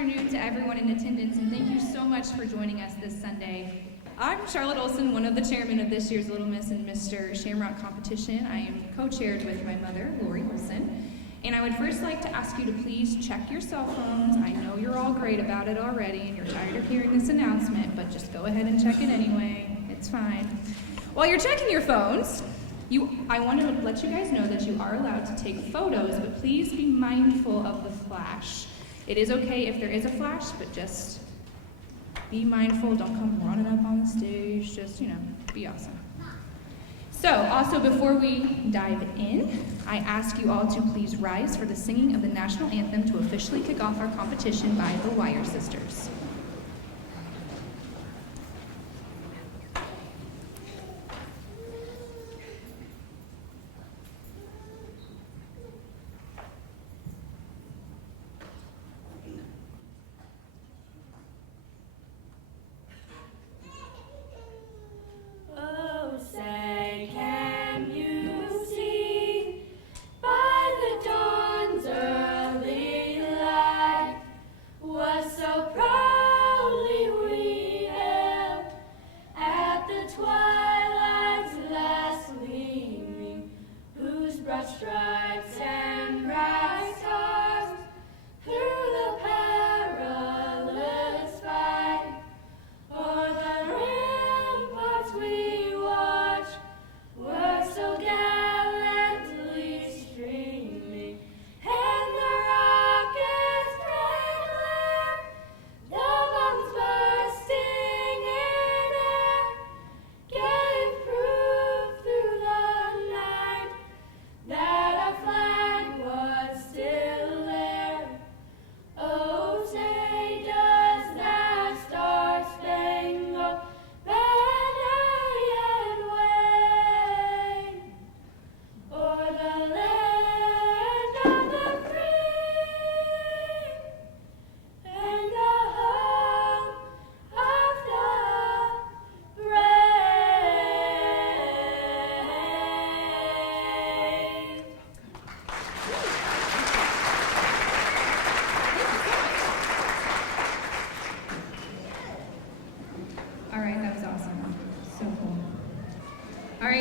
afternoon to everyone in attendance, and thank you so much for joining us this Sunday. I'm Charlotte Olson, one of the chairmen of this year's Little Miss and Mr. Shamrock competition. I am co-chaired with my mother, Lori Olson, and I would first like to ask you to please check your cell phones. I know you're all great about it already, and you're tired of hearing this announcement, but just go ahead and check it anyway. It's fine. While you're checking your phones, I want to let you guys know that you are allowed to take photos, but please be mindful of the flash. It is okay if there is a flash, but just be mindful. Don't come running up on the stage. Just, be awesome. So, also before we dive in, I ask you all to please rise for the singing of the national anthem to officially kick off our competition by the Wire Sisters.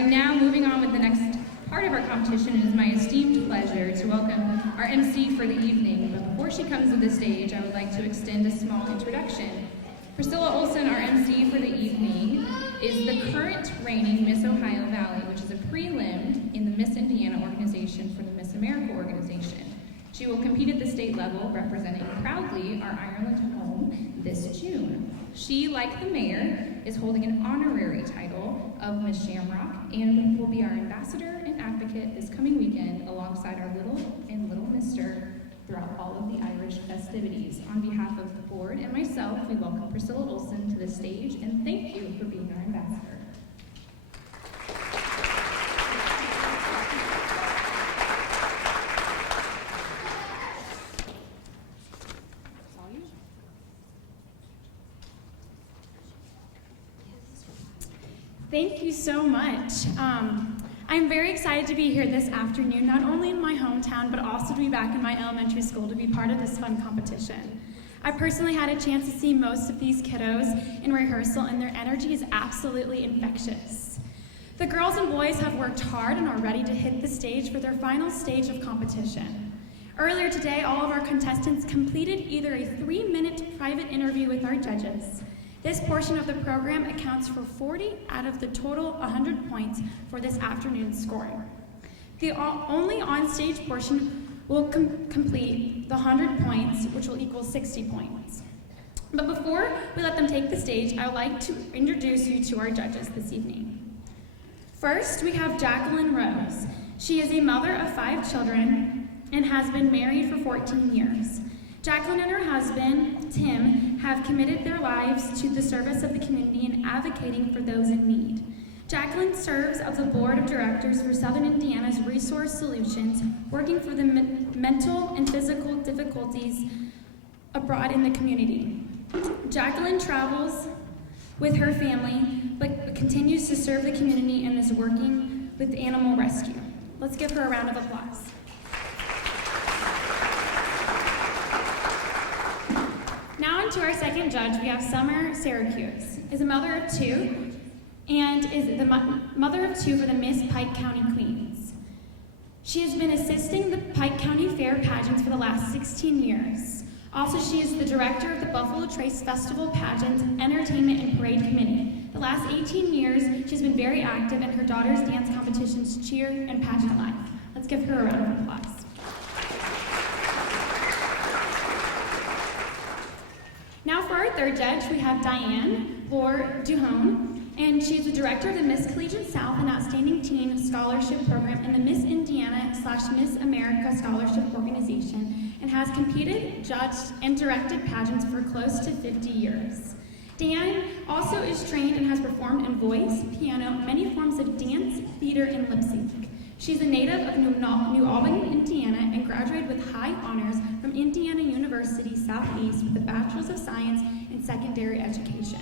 Now, moving on with the next part of our competition, it is my esteemed pleasure to welcome our MC for the evening. But before she comes to the stage, I would like to extend a small introduction. Priscilla Olson, our MC for the evening, is the current reigning Miss Ohio Valley, which is a prelim in the Miss Indiana organization for the Miss America organization. She will compete at the state level, representing proudly our Ireland home this June. She, like the mayor, is holding an honorary title of Miss Shamrock and will be our ambassador and advocate this coming weekend alongside our Little and Little Mister throughout all of the Irish festivities. On behalf of the board and myself, we welcome Priscilla Olson to the stage and thank you for being our ambassador. Thank you so much. I'm very excited to be here this afternoon, not only in my hometown, but also to be back in my elementary school to be part of this fun competition. I personally had a chance to see most of these kiddos in rehearsal, and their energy is absolutely infectious. The girls and boys have worked hard and are ready to hit the stage for their final stage of competition. Earlier today, all of our contestants completed either a 3-minute private interview with our judges. This portion of the program accounts for 40 out of the total 100 points for this afternoon's scoring. The only on-stage portion will complete the 100 points, which will equal 60 points. But before we let them take the stage, I would like to introduce you to our judges this evening. First, we have Jacqueline Rose. She is a mother of 5 children and has been married for 14 years. Jacqueline and her husband, Tim, have committed their lives to the service of the community and advocating for those in need. Jacqueline serves on the board of directors for Southern Indiana's Resource Solutions, working for the mental and physical difficulties abroad in the community. Jacqueline travels with her family, but continues to serve the community and is working with animal rescue. Let's give her a round of applause. on to our second judge, we have Summer Syracuse. Is a mother of two and is the mother of two for the Miss Pike County Queens. She has been assisting the Pike County Fair pageants for the last 16 years. Also, she is the director of the Buffalo Trace Festival Pageants, Entertainment, and Parade Committee. The last 18 years, she's been very active in her daughter's dance competitions, cheer, and pageant life. Let's give her a round of applause. Now for our third judge, we have Diane Lore Duhone, and she's the director of the Miss Collegiate South and Outstanding Teen Scholarship Program in the Miss Indiana/Miss America Scholarship Organization, and has competed, judged, and directed pageants for close to 50 years. Diane also is trained and has performed in voice, piano, many forms of dance, theater, and lip sync. She's a native of New Albany, Indiana, and graduated with high honors from Indiana University Southeast with a Bachelor's of Science in Secondary Education.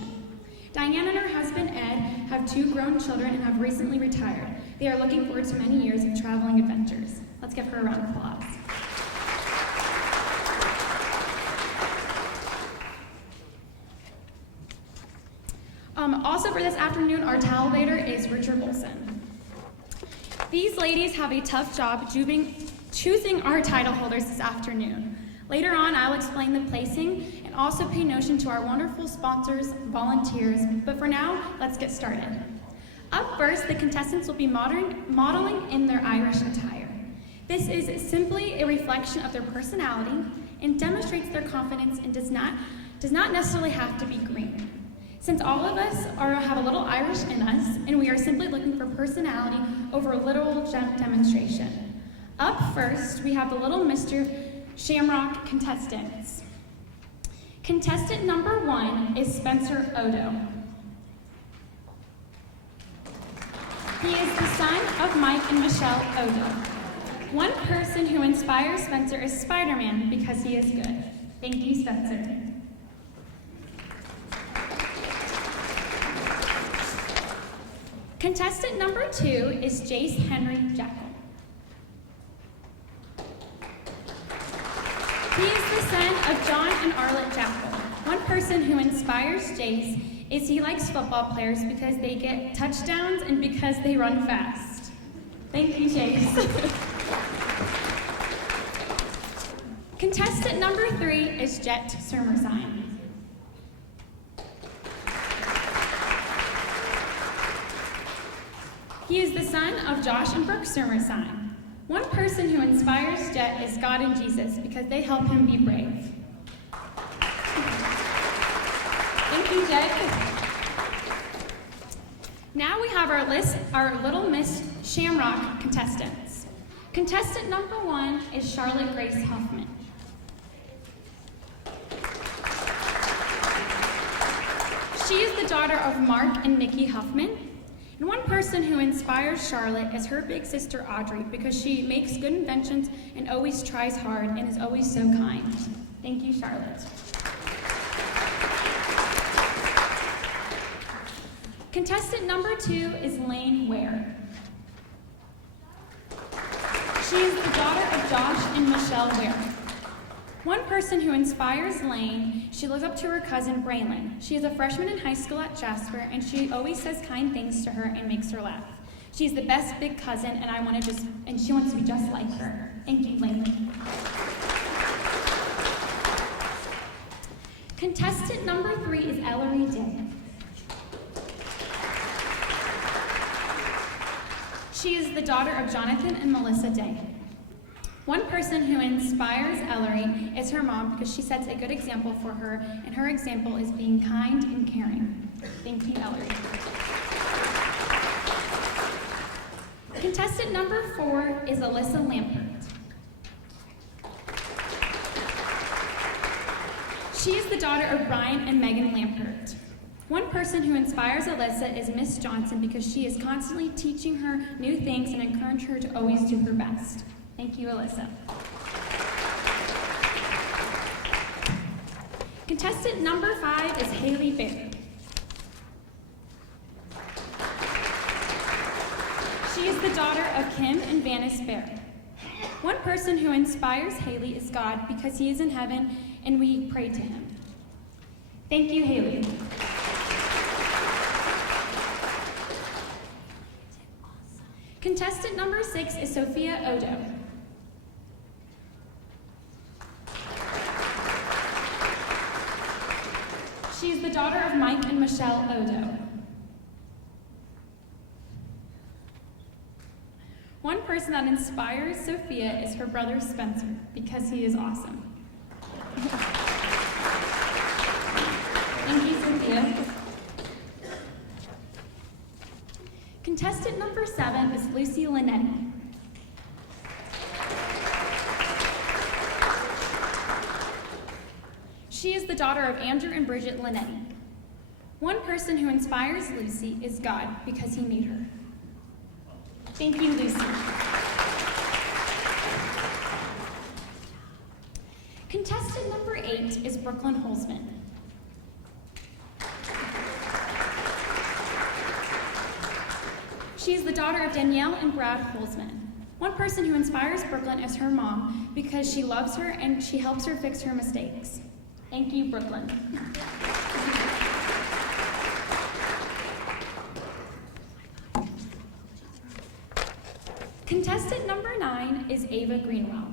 Diane and her husband, Ed, have 2 grown children and have recently retired. They are looking forward to many years of traveling adventures. Let's give her a round of applause. Also for this afternoon, our talibator is Richard Olson. These ladies have a tough job choosing our title holders this afternoon. Later on, I'll explain the placing and also pay notion to our wonderful sponsors, volunteers, but for now, let's get started. Up first, the contestants will be modeling in their Irish attire. This is simply a reflection of their personality and demonstrates their confidence and does not necessarily have to be green. Since all of us have a little Irish in us, and we are simply looking for personality over a literal demonstration. Up first, we have the Little Mr. Shamrock contestants. Contestant number 1 is Spencer Odo. He is the son of Mike and Michelle Odo. One person who inspires Spencer is Spider-Man because he is good. Thank you, Spencer. Contestant number 2 is Jace Henry Jekyll. He is the son of John and Arlette Jekyll. One person who inspires Jace is he likes football players because they get touchdowns and because they run fast. Thank you, Jace. Contestant number 3 is Jet Surmersine. He is the son of Josh and Brooke Surmersine. One person who inspires Jet is God and Jesus because they help him be brave. Thank you, Jet. Now we have our Little Miss Shamrock contestants. Contestant number 1 is Charlotte Grace Huffman. She is the daughter of Mark and Nikki Huffman. And one person who inspires Charlotte is her big sister Audrey because she makes good inventions and always tries hard and is always so kind. Thank you, Charlotte. Contestant number 2 is Lane Ware. She is the daughter of Josh and Michelle Ware. One person who inspires Lane, she looks up to her cousin Braylon. She is a freshman in high school at Jasper, and she always says kind things to her and makes her laugh. She's the best big cousin, and she wants to be just like her. Thank you, Lane. Contestant number 3 is Ellery Day. She is the daughter of Jonathan and Melissa Day. One person who inspires Ellery is her mom because she sets a good example for her, and her example is being kind and caring. Thank you, Ellery. Contestant number 4 is Alyssa Lampert. She is the daughter of Brian and Megan Lampert. One person who inspires Alyssa is Miss Johnson because she is constantly teaching her new things and encouraging her to always do her best. Thank you, Alyssa. Contestant number 5 is Haley Baird. She is the daughter of Kim and Vanis Baird. One person who inspires Haley is God because he is in heaven and we pray to him. Thank you, Haley. Contestant number 6 is Sophia Odo. She is the daughter of Mike and Michelle Odo. One person that inspires Sophia is her brother Spencer, because he is awesome. Thank you, Sophia. Contestant number 7 is Lucy Linetti. She is the daughter of Andrew and Bridget Linetti. One person who inspires Lucy is God, because he made her. Thank you, Lucy. Contestant number 8 is Brooklyn Holzman. She is the daughter of Danielle and Brad Holzman. One person who inspires Brooklyn is her mom, because she loves her and she helps her fix her mistakes. Thank you, Brooklyn. Contestant number 9 is Ava Greenwell.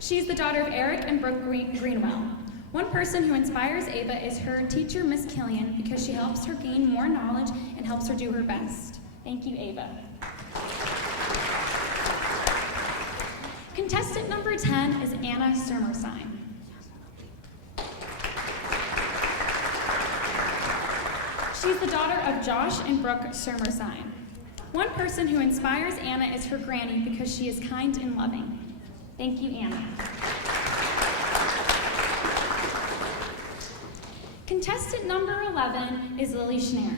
She is the daughter of Eric and Brooke Greenwell. One person who inspires Ava is her teacher, Miss Killian, because she helps her gain more knowledge and helps her do her best. Thank you, Ava. Contestant number 10 is Anna Sermersine. She's the daughter of Josh and Brooke Sermersine. One person who inspires Anna is her granny, because she is kind and loving. Thank you, Anna. Contestant number 11 is Lily Schneer.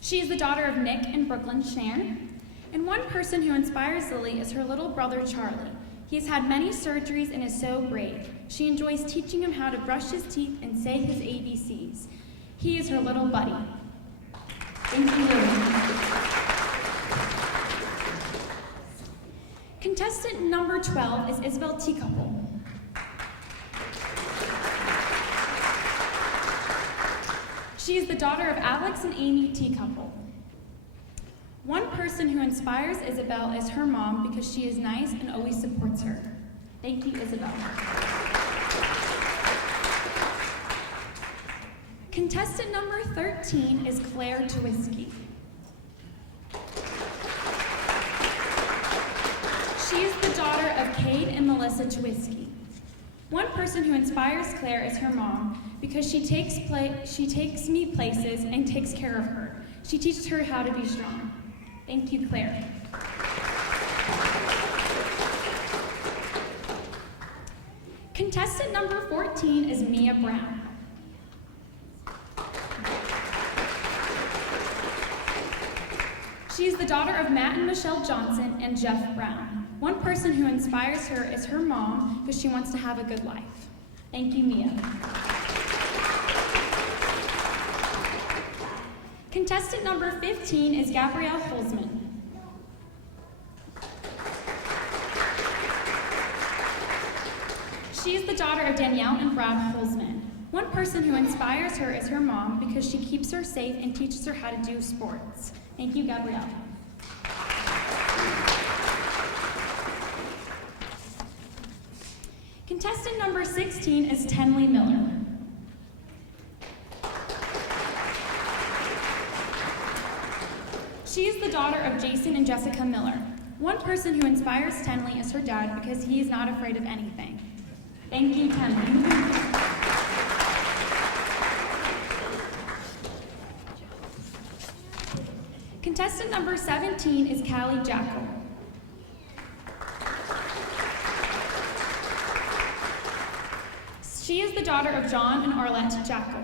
She is the daughter of Nick and Brooklyn Schneer. And one person who inspires Lily is her little brother, Charlie. He has had many surgeries and is so brave. She enjoys teaching him how to brush his teeth and say his ABCs. He is her little buddy. Thank you, Lily. Contestant number 12 is Isabel Teacuple. She is the daughter of Alex and Amy Teacuple. One person who inspires Isabel is her mom, because she is nice and always supports her. Thank you, Isabel. Contestant number 13 is Claire Tuwisky. She is the daughter of Cade and Melissa Tuwisky. One person who inspires Claire is her mom, because she takes me places and takes care of her. She teaches her how to be strong. Thank you, Claire. Contestant number 14 is Mia Brown. She is the daughter of Matt and Michelle Johnson and Jeff Brown. One person who inspires her is her mom, because she wants to have a good life. Thank you, Mia. Contestant number 15 is Gabrielle Holzman. She is the daughter of Danielle and Brad Holzman. One person who inspires her is her mom, because she keeps her safe and teaches her how to do sports. Thank you, Gabrielle. Contestant number 16 is Tenley Miller. She is the daughter of Jason and Jessica Miller. One person who inspires Tenley is her dad, because he is not afraid of anything. Thank you, Tenley. Contestant number 17 is Callie Jackal. She is the daughter of John and Arlette Jackal.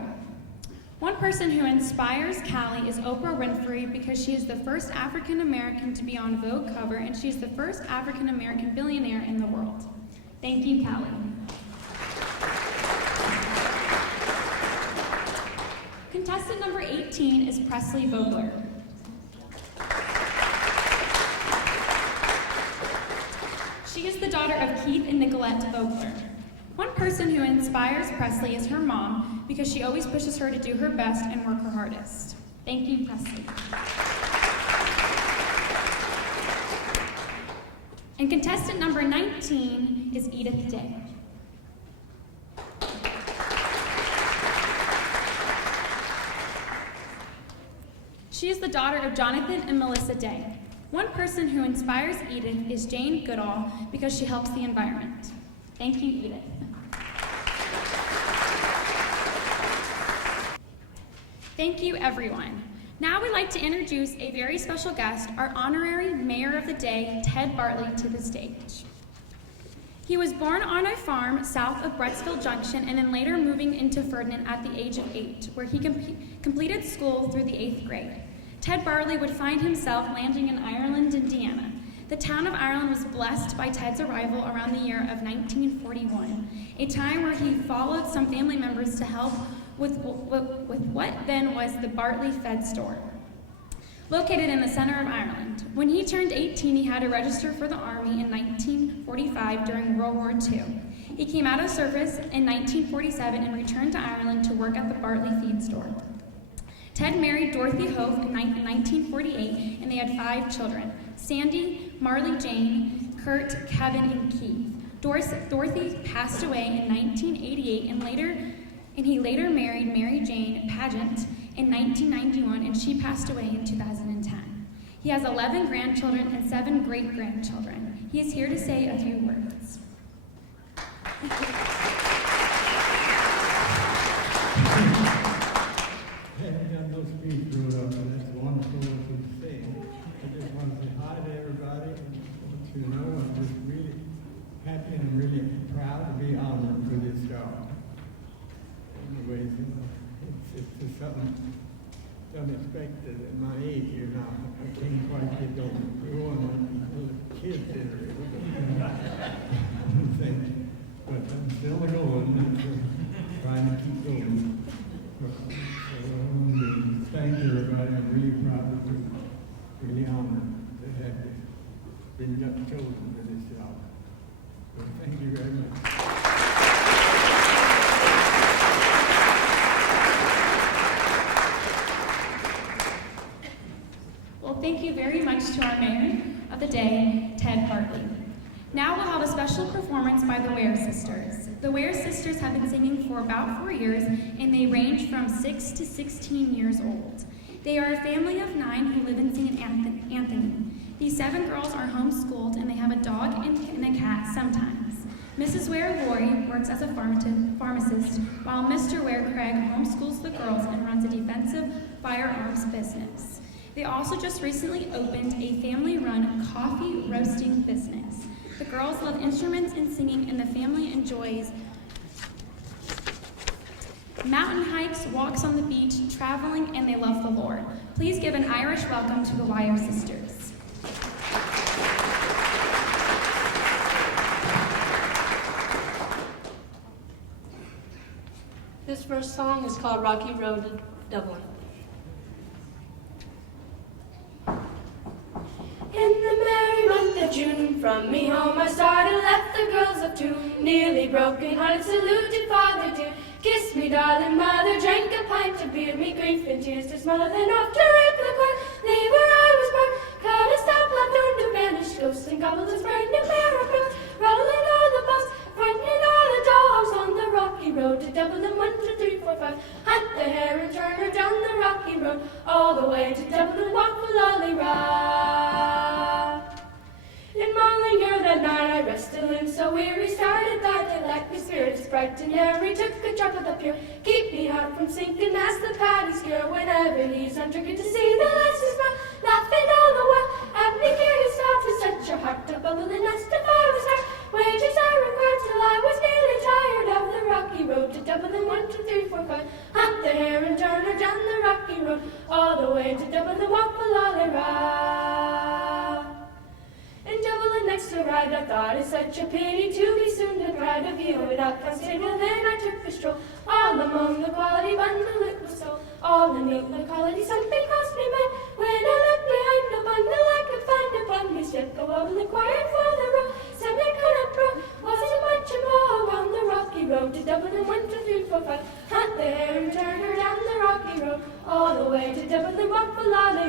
One person who inspires Callie is Oprah Winfrey, because she is the first African American to be on Vogue cover, and she is the first African American billionaire in the world. Thank you, Callie. Contestant number 18 is Presley Vogler. She is the daughter of Keith and Nicolette Vogler. One person who inspires Presley is her mom because she always pushes her to do her best and work her hardest. Thank you, Presley. And contestant number 19 is Edith Day. She is the daughter of Jonathan and Melissa Day. One person who inspires Edith is Jane Goodall because she helps the environment. Thank you, Edith. Thank you, everyone. Now we'd like to introduce a very special guest, our honorary Mayor of the Day, Ted Bartley, to the stage. He was born on a farm south of Brettsville Junction and then later moving into Ferdinand at the age of 8, where he completed school through the 8th grade. Ted Bartley would find himself landing in Ireland, Indiana. The town of Ireland was blessed by Ted's arrival around the year of 1941, a time where he followed some family members to help with what then was the Bartley Fed store, located in the center of Ireland. When he turned 18, he had to register for the Army in 1945 during World War II. He came out of service in 1947 and returned to Ireland to work at the Bartley feed store. Ted married Dorothy Hope in 1948, and they had 5 children: Sandy, Marley Jane, Kurt, Kevin, and Keith. Dorothy passed away in 1988, and he later married Mary Jane Pageant in 1991, and she passed away in 2010. He has 11 grandchildren and 7 great-grandchildren. He is here to say a few words. No speech wrote up, and that's wonderful what you say. I just want to say hi to everybody and want you to know I'm just really happy and I'm really proud to be honored for this job. Anyways, it's just something unexpected at my age here now. I can't quite get going on the kids dinner. But I'm still going and trying to keep going. Thank you, everybody. I'm really proud of you. Really honored to have been chosen for this job. So thank you very much. Well, thank you very much to our Mayor of the Day, Ted Bartley. Now we'll have a special performance by the Ware Sisters. The Ware Sisters have been singing for about 4 years, and they range from 6 to 16 years old. They are a family of 9 who live in St. Anthony. These 7 girls are homeschooled, and they have a dog and a cat sometimes. Mrs. Ware Lori works as a pharmacist, while Mr. Ware Craig homeschools the girls and runs a defensive firearms business. They also just recently opened a family-run coffee roasting business. The girls love instruments and singing, and the family enjoys mountain hikes, walks on the beach, traveling, and they love the Lord. Please give an Irish welcome to the Ware Sisters. This first song is called Rocky Road to Dublin. In the merry month of June, from me home I started, left the girls of 2, nearly broken hearted, saluted father dear. Kiss me, darling mother, drank a pint of beer, me grief and tears to smother, then off to rape the court, leave where I was born. Cut a stop, left known to banish ghosts and goblins, brand new miracles, rolling on the bus, frightening all the dogs on the rocky road to Dublin. 1, 2, 3, 4, 5. Hunt the hare and turn her down the rocky road, all the way to Dublin. Walk the lolly ride. In Mullingar that night I rested and so weary, started that day like the spirits bright and airy, took a drop of the pure, keep me heart from sinking as the paddy's cure. Whenever he's on drinking to see the lasses smile, laughing all the while, have me curious thought to set your heart to bubbling as the fire was start. Wages I required till I was nearly tired of the rocky road to Dublin. 1, 2, 3, 4, 5. Hunt the hare and turn her down the rocky road, all the way to Dublin. Walk the lolly ride. In Dublin next so right, I thought it such a pity to be soon deprived of you without consider. Then I took a stroll all among the quality bundle it was so. All the neat quality something crossed me mind. When I looked behind the bundle I could find upon me step a woman inquired for the road. Something could have brought wasn't much more on the rocky road to Dublin. 1, 2, 3, 4, 5. Hunt the hare and turn her down the rocky road all the way to Dublin. Walk for Lolly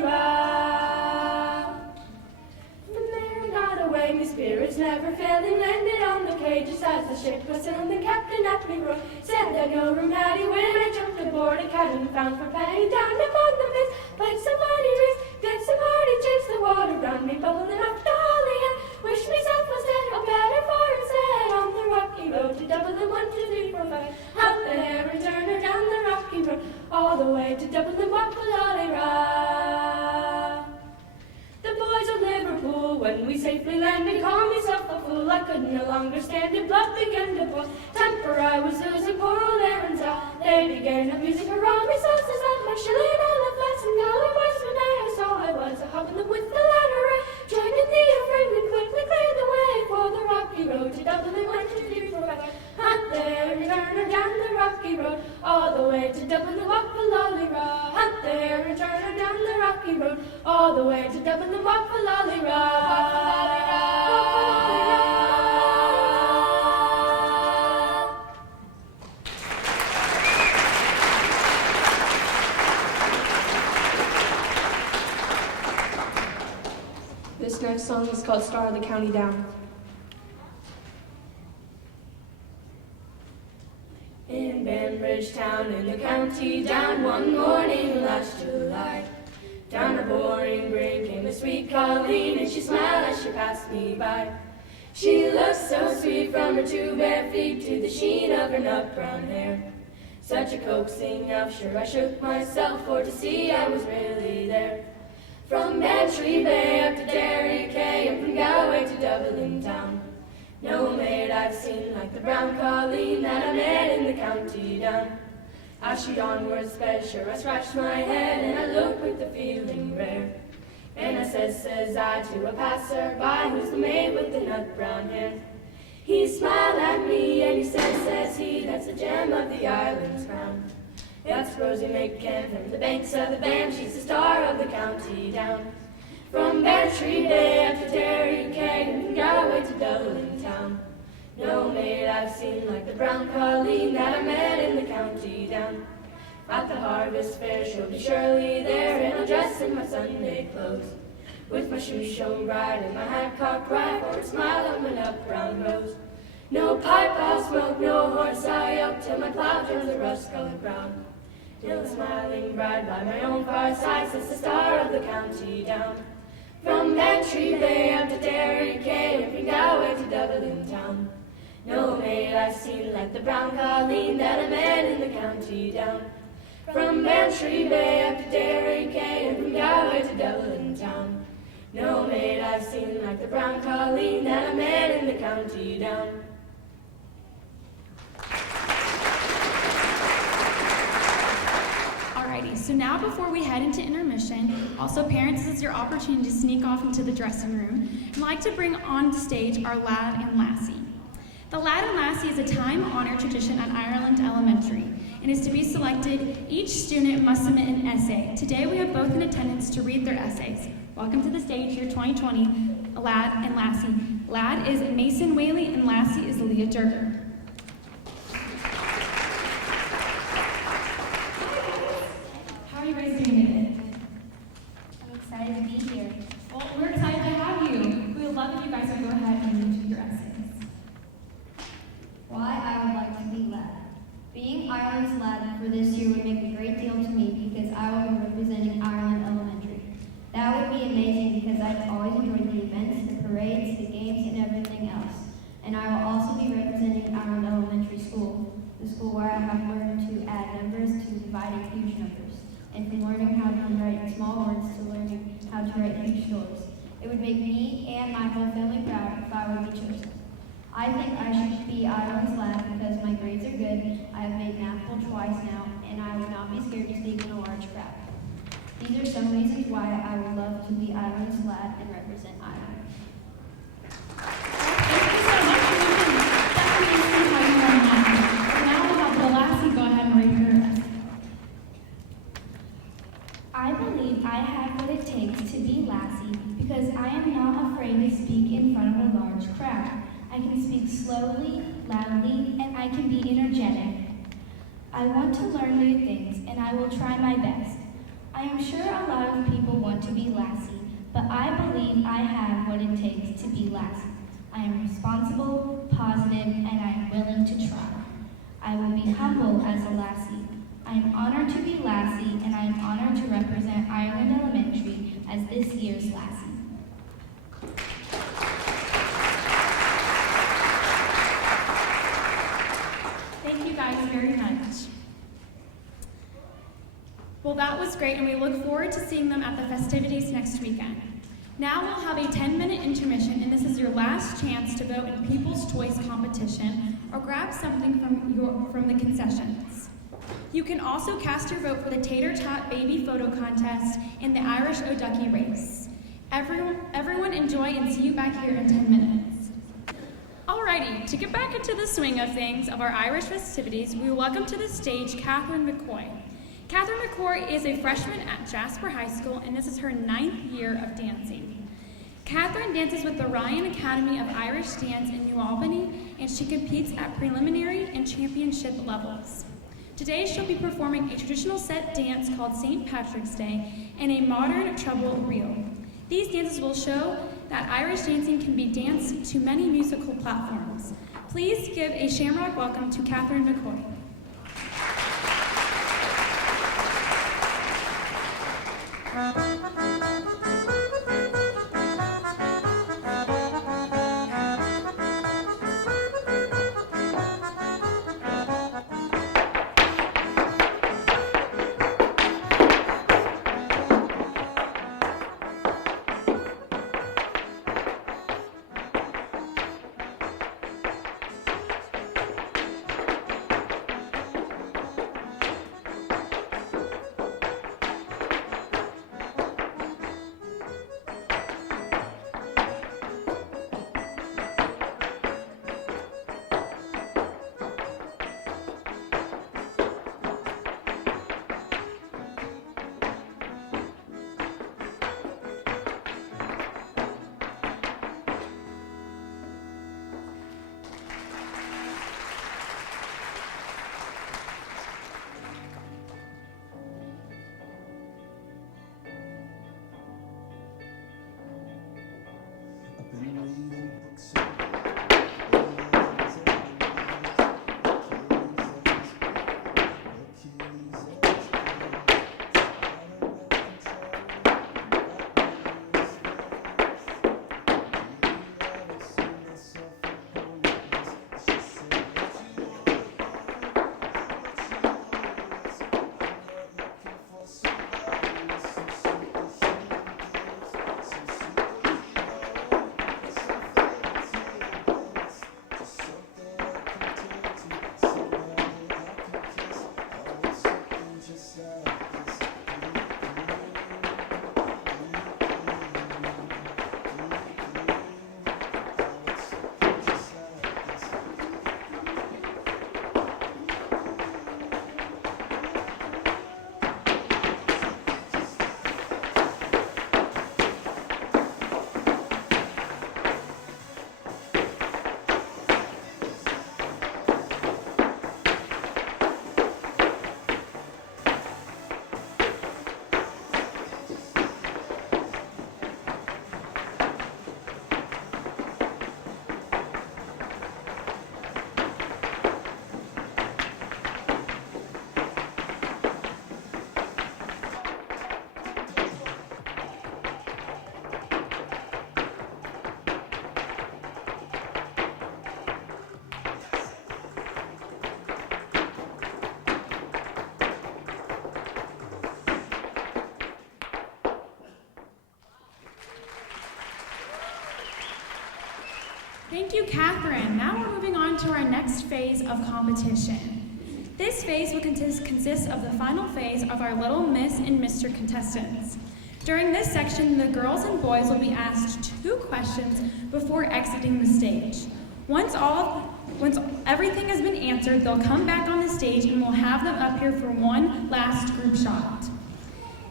From there I got away, my spirits never failing, landed on the quay just as the ship was sailing. The captain at me roared, said that no room had he. When I jumped aboard, a cabin found for penny. Down upon the place, played some funny race, did some hearty chase. The water round me bubbling up the holly head. Wish myself was dead, or better for instead. On the rocky road to Dublin, 1, 2, 3, 4, 5. Out the hare and turn her down the rocky road all the way to Dublin. Walk for Lolly The boys of Liverpool, when we safely landed, called myself a fool. I could no longer stand it, blood began to boil. Temper I was losing, poor old Aaron's out. They began abusing her on me, sauces on my shilling, and the flats and collar boys. When I saw I was a hopping them with the ladder, I joined in the affray and quickly cleared the way for the rocky road to Dublin. 1, 2, 3, 4, 5. Hunt there and turn her down the rocky road all the way to Dublin. Walk for Lolly Hunt there and turn her down the rocky road all the way to Dublin. Walk for Lolly This next song is called Star of the County Down. In Banbridge town in the county down one morning last July, down a boring green came a sweet Colleen, and she smiled as she passed me by. She looked so sweet from her 2 bare feet to the sheen of her nut brown hair. Such a coaxing elf, sure I shook myself for to see I was really there. From Bantry Bay up to Derry Quay, and from Galway to Dublin town, no maid I've seen like the brown Colleen that I met in the county down. As she onward sped, sure I scratched my head, and I looked with the feeling rare. And I says I to a passer-by, who's the maid with the nut brown hair. He smiled at me, and he says he, that's the gem of the island's crown. That's Rosie McCann from the banks of the Bann, she's the star of the county down. From Bantry Bay up to Derry Quay, and from Galway to Dublin town, no maid I've seen like the brown Colleen that I met in the county down. At the harvest fair she'll be surely there, and I'll dress in my Sunday clothes, with my shoes shown bright and my hat cocked right, for a smile on my nut brown rose. No pipe I'll smoke, no horse I yoke, till my plough turns a rust-colored brown. Till the smiling bride by my own fireside sits the star of the county down. From Bantry Bay up to Derry Quay, and from Galway to Dublin town, no maid I've seen like the brown Colleen that I met in the county down. From Bantry Bay up to Derry Quay, and from Galway to Dublin town, no maid I've seen like the brown Colleen that I met in the county down. Alrighty, so now before we head into intermission, also parents, this is your opportunity to sneak off into the dressing room. I'd like to bring on stage our Lad and Lassie. The Lad and Lassie is a time-honored tradition at Ireland Elementary and is to be selected. Each student must submit an essay. Today we have both in attendance to read their essays. Welcome to the stage, your 2020 Lad and Lassie. Lad is Mason Whaley and Lassie is Leah Durger. How are you guys doing today? I'm excited to be here. Well, we're excited to have you. We would love if you guys would go ahead and read your essays. Why I would like to be lad. Being Ireland's lad for this year would make a great deal to me because I will be representing Ireland Elementary. That would be amazing because I've always enjoyed the events, the parades, the games, and everything else. And I will also be representing Ireland Elementary School, the school where I have learned to add numbers to dividing huge numbers, and from learning how to write small words to learning how to write huge stories. It would make me and my whole family proud if I would be chosen. I think I should be Ireland's lad because my grades are good, I have made NAFL twice now, and I would not be scared to speak in a large crowd. These are some reasons why I would love to be Ireland's lad and represent Ireland. I believe I have what it takes to be Lassie because I am not afraid to speak in front of a large crowd. I can speak slowly, loudly, and I can be energetic. I want to learn new things, and I will try my best. I am sure a lot of people want to be Lassie, but I believe I have what it takes to be Lassie. I am responsible, positive, and I am willing to try. I will be humble as a Lassie. I am honored to be Lassie, and I am honored to represent Ireland Elementary as this year's Lassie. Thank you guys very much. Well, that was great, and we look forward to seeing them at the festivities next weekend. Now we'll have a 10-minute intermission, and this is your last chance to vote in People's Choice competition or grab something from the concessions. You can also cast your vote for the Tater Tot Baby Photo Contest and the Irish O'Ducky Race. Everyone enjoy and see you back here in 10 minutes. Alrighty, to get back into the swing of things of our Irish festivities, we welcome to the stage Catherine McCoy. Catherine McCoy is a freshman at Jasper High School, and this is her 9th year of dancing. Catherine dances with the Ryan Academy of Irish Dance in New Albany, and she competes at preliminary and championship levels. Today she'll be performing a traditional set dance called St. Patrick's Day and a modern treble reel. These dances will show that Irish dancing can be danced to many musical platforms. Please give a Shamrock welcome to Catherine McCoy. Thank you, Catherine. Now we're moving on to our next phase of competition. This phase will consist of the final phase of our Little Miss and Mr. contestants. During this section, the girls and boys will be asked 2 questions before exiting the stage. Once everything has been answered, they'll come back on the stage and we'll have them up here for one last group shot.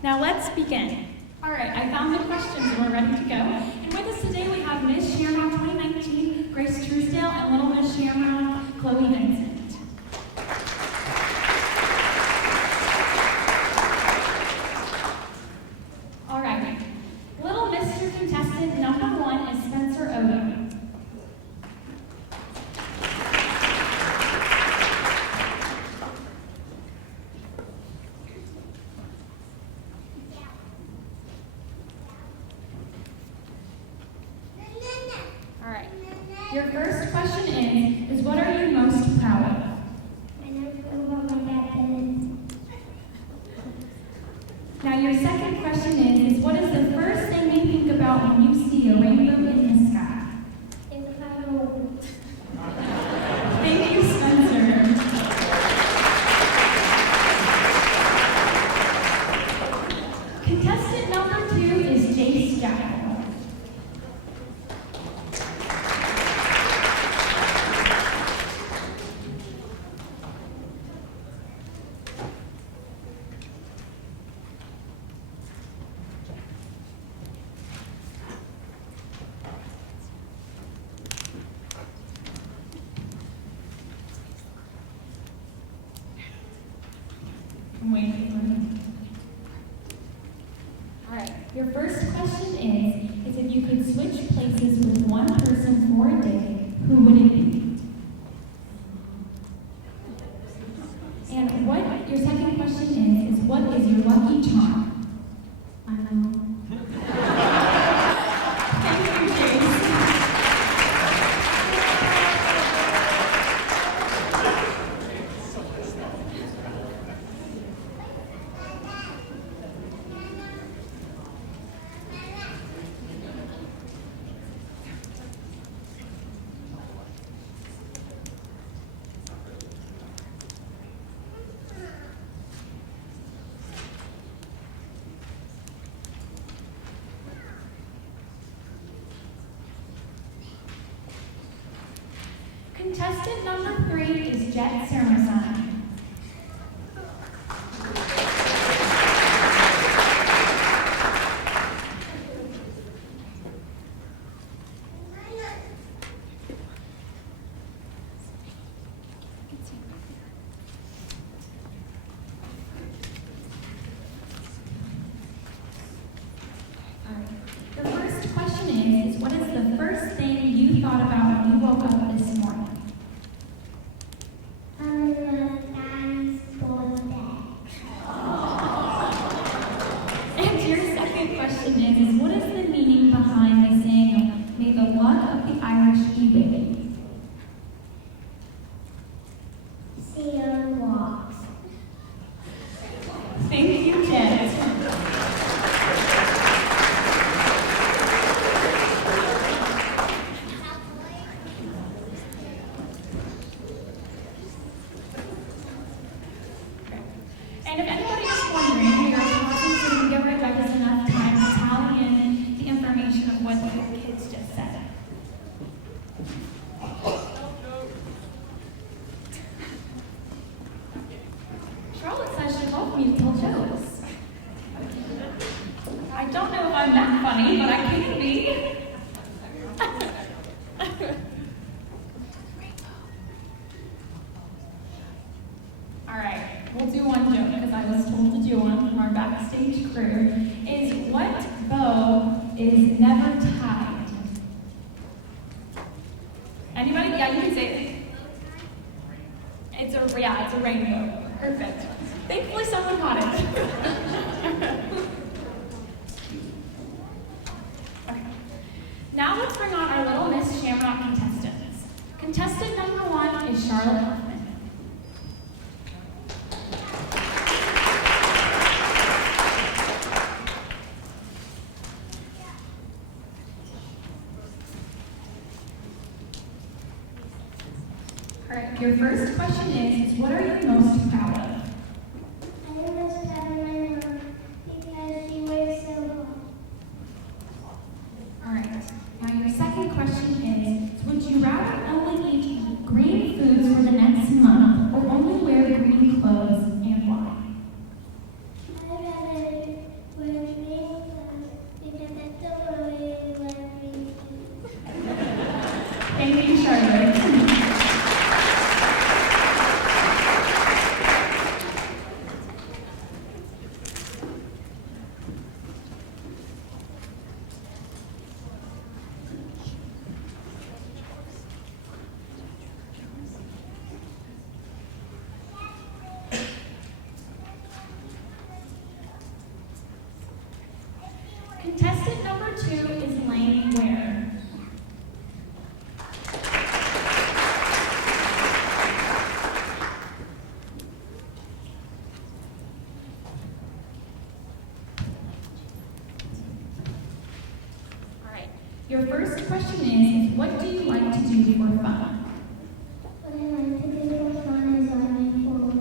Now let's begin. All right, I found the questions and we're ready to go. And with us today we have Miss Shamrock 2019, Grace Truesdale, and Little Miss Shamrock, Chloe Vincent. All right, Little Mr. Contestant number 1 is Spencer Odom. All right. Your first question is what are you most proud of? I never feel about my dad did. Now your second question is what is the first thing you think about when you see a rainbow in the sky? It's kind of Thank you, Spencer. Contestant number 2 is Jace Jackal. I'm waiting for him. All right. Your first question is if you could switch places with one person for a day, who would it be? And what your second question is what is your lucky charm? I know. Thank you, James. Contestant number 3 is Jet Sermazine. The first question is what is the first thing you thought about when you woke up this morning? And your second question is what is the meaning behind the saying, may the luck of the Irish be with you? See your walks. Thank you, Jet. And if anybody is wondering, we are pausing so we can give our judges enough time to tally in the information of what the kids just said. Charlotte says she loves me to tell jokes. I don't know if I'm that funny, but I can be. All right, we'll do one joke because I was told to do one from our backstage crew. Is what bow is never tied? Anybody? Yeah, you can say it. It's a rainbow. Perfect. Thankfully, someone caught it. Okay. Now let's bring on our Little Miss Shamrock contestants. Contestant number 1 is Charlotte Huffman. All right, your first question is what are you most proud of? I am most proud of my mom because she works so hard. All right, now your second question is would you rather only eat green foods for the next month or only wear green clothes and why? I'd rather Contestant number 2 is Lane Ware. All right. Your first question is, what do you like to do for fun? What I like to do for fun is running forward.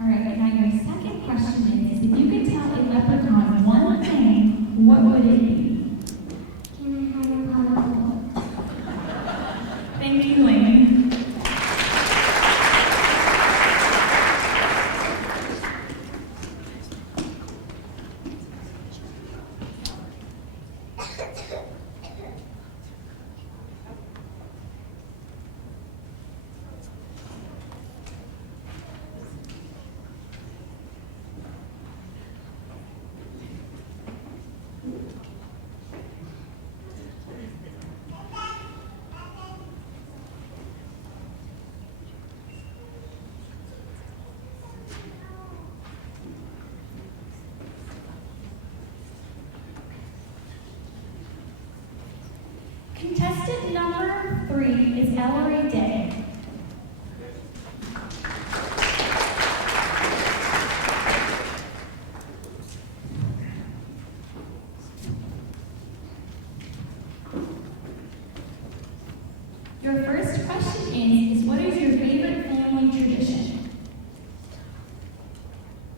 All right, now your second question is, if you could tell a leprechaun one thing, what would it be? Can I have a pot of gold? Thank you, Lane. Contestant number 3 is Ellery Day. Your first question is what is your favorite family tradition?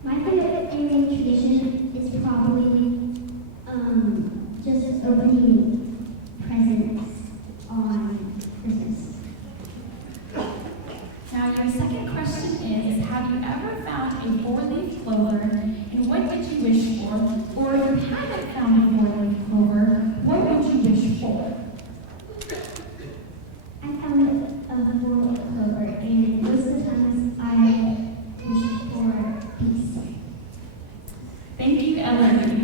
My favorite family tradition is probably just opening presents on Christmas. Now your second question is, have you ever found a four-leaf clover and what did you wish for? Or if you haven't found a four-leaf clover, what would you wish for? I found a four-leaf clover, and most of the times I wish for peace. Thank you, Ellery.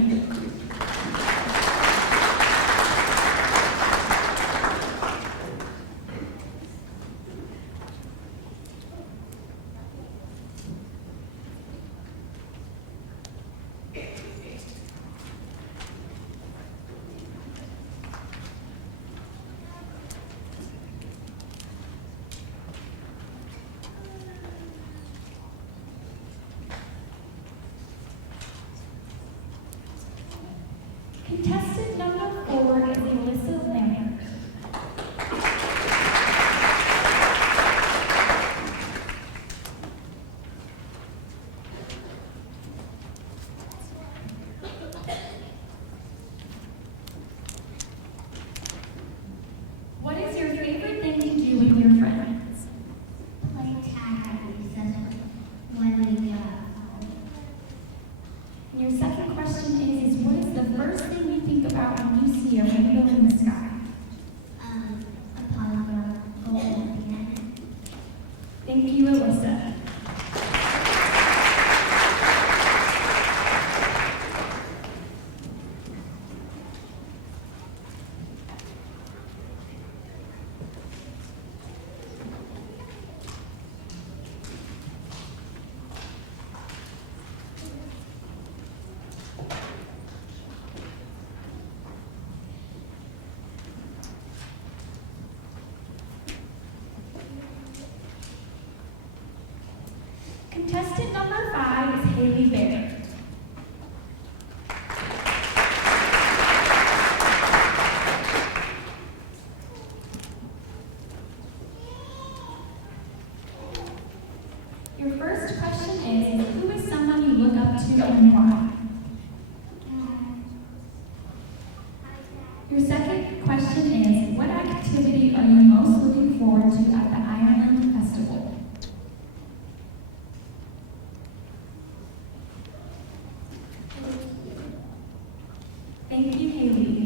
Contestant number 4 is Alyssa Lambert. What is your favorite thing to do with your friends? Play tag at recess when we get out. And your second question is what is the first thing you think about when you see a rainbow in the sky? A pot of gold at the end. Thank you, Alyssa. Contestant number 5 is Haley Bear. Your first question is, who is someone you look up to and why? Your second question is, what activity are you most looking forward to at the Ireland Festival? Thank you, Haley.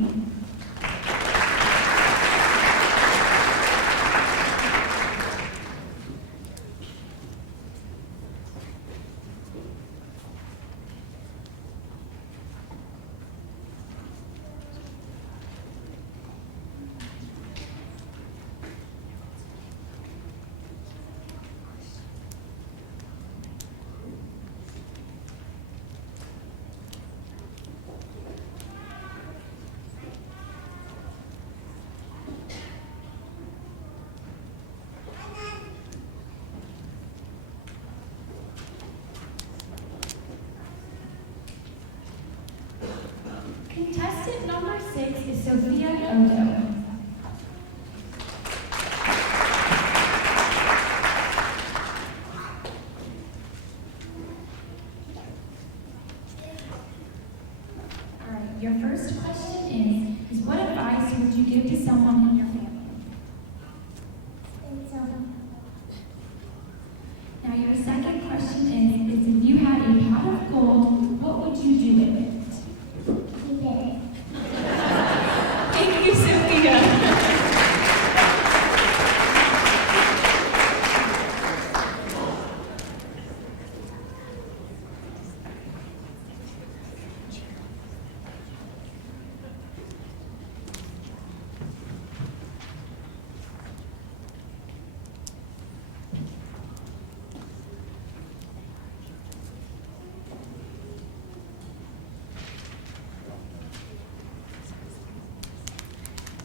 Contestant number 6 is Sophia Odo. All right, your first question is what advice would you give to someone in your family? Now your second question is if you had a pot of gold, what would you do with it? Thank you, Sophia.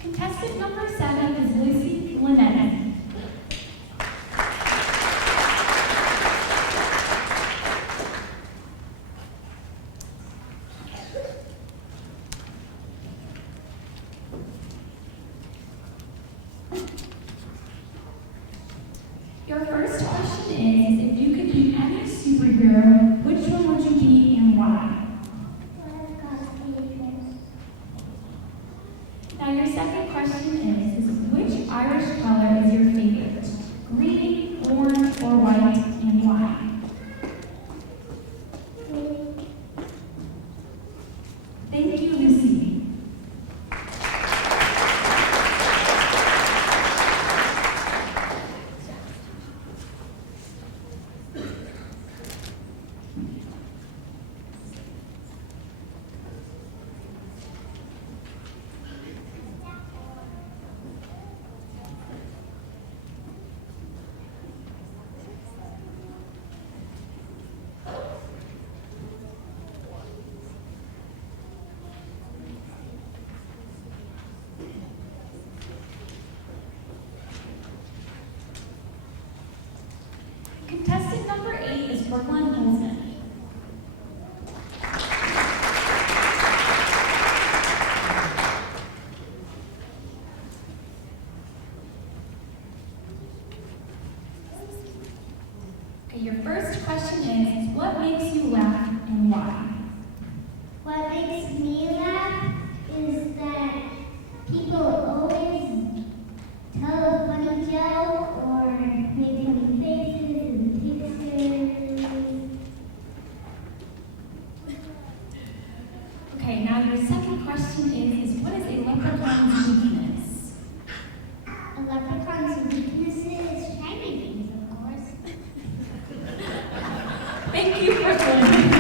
Contestant number 7 is Lucy Lynette. Your first question is if you could be any superhero, which one would you be and why? Now your second question is which Irish color is your favorite? Green, orange, or white, and why? Thank you, Lucy. Contestant number 8 is Brooklyn Holzman. Okay, your first question is what makes you laugh and why? What makes me laugh is that people always tell a funny joke or make funny faces and pictures. Okay, now your second question is what is a leprechaun's weakness? A leprechaun's weakness is shiny things, of course. Thank you, Brooklyn.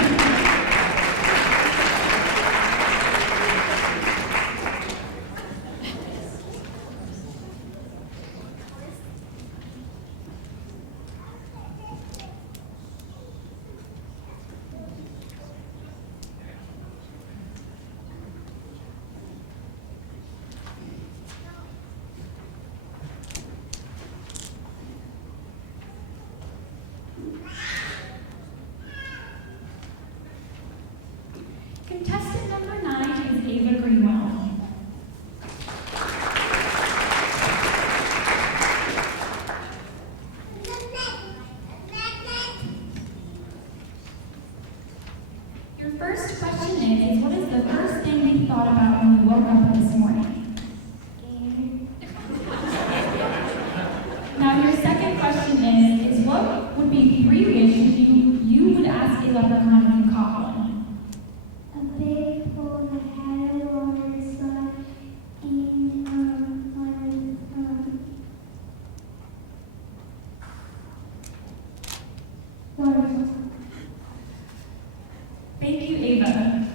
Contestant number 9 is Ava Greenwell. Your first question is what is the first thing you thought about when you woke up this morning? Now your second question is what would be 3 wishes you would ask a leprechaun if you caught one? A big pool that had a water slide and water. Thank you, Ava.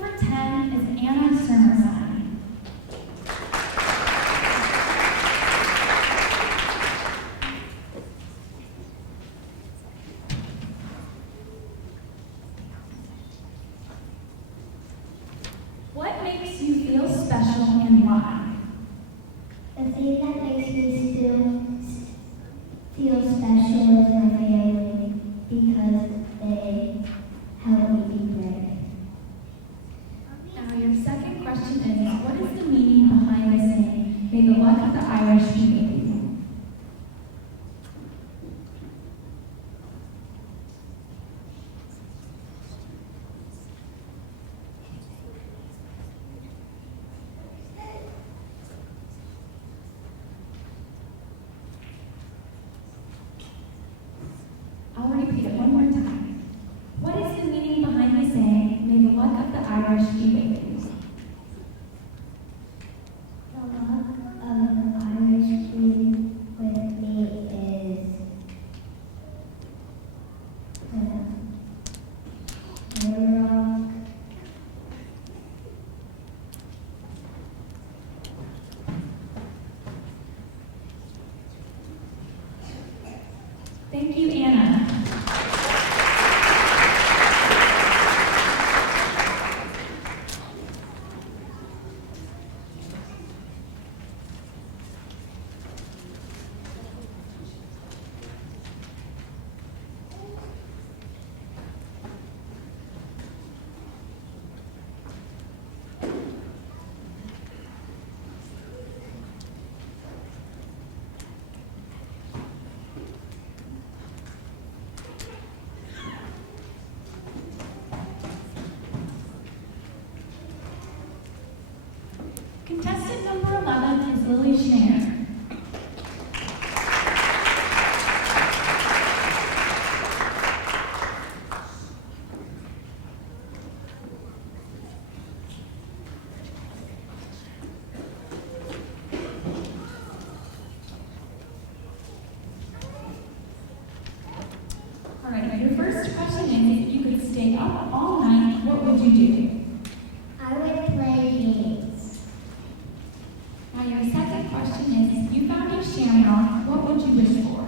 number 10 is Anna Sermerson. What makes you feel special and why? The thing that makes me still feel special is my family because they help me be brave. Now your second question is, what is the meaning behind the saying, may the luck of the Irish be with you? I'll repeat it one more time. What is the meaning behind the saying, may the luck of the Irish be with you? The luck of the Irish being with me is Shamrock. Thank you, Anna. Contestant number 11 is Lily Schneider. All right, your first question is, if you could stay up all night, what would you do? I would play games. Now your second question is, if you found a shamrock, what would you wish for?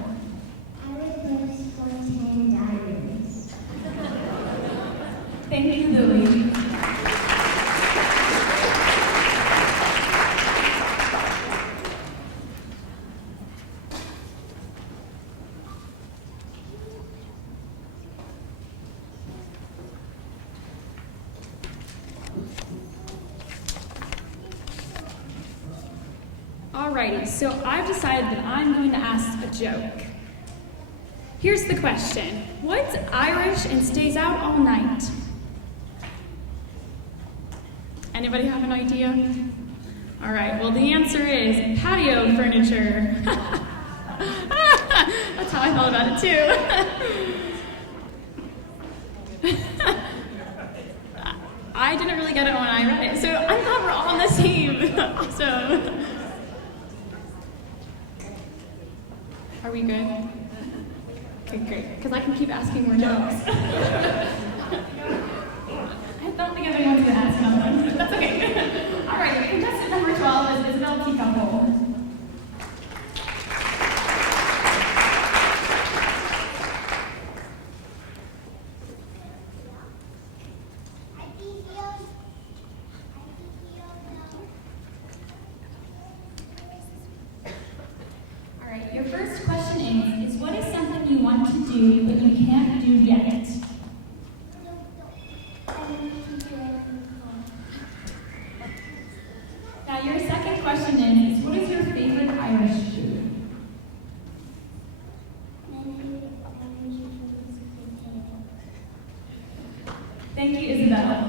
I would wish for 10 diamonds. Thank you, Lily. Alrighty, so I've decided that I'm going to ask a joke. Here's the question. What's Irish and stays out all night? Anybody have an idea? All right, well the answer is patio furniture. That's how I felt about it too. I didn't really get it when I read it, so I'm glad we're all on the same. Awesome. Are we good? Okay, great, because I can keep asking more jokes. I don't think anyone's going to ask another one, but that's okay. All right, contestant number 12 is Isabel Teacup. All right, your first question is what is something you want to do but you can't do yet? Now your second question is what is your favorite Irish food? Thank you, Isabel.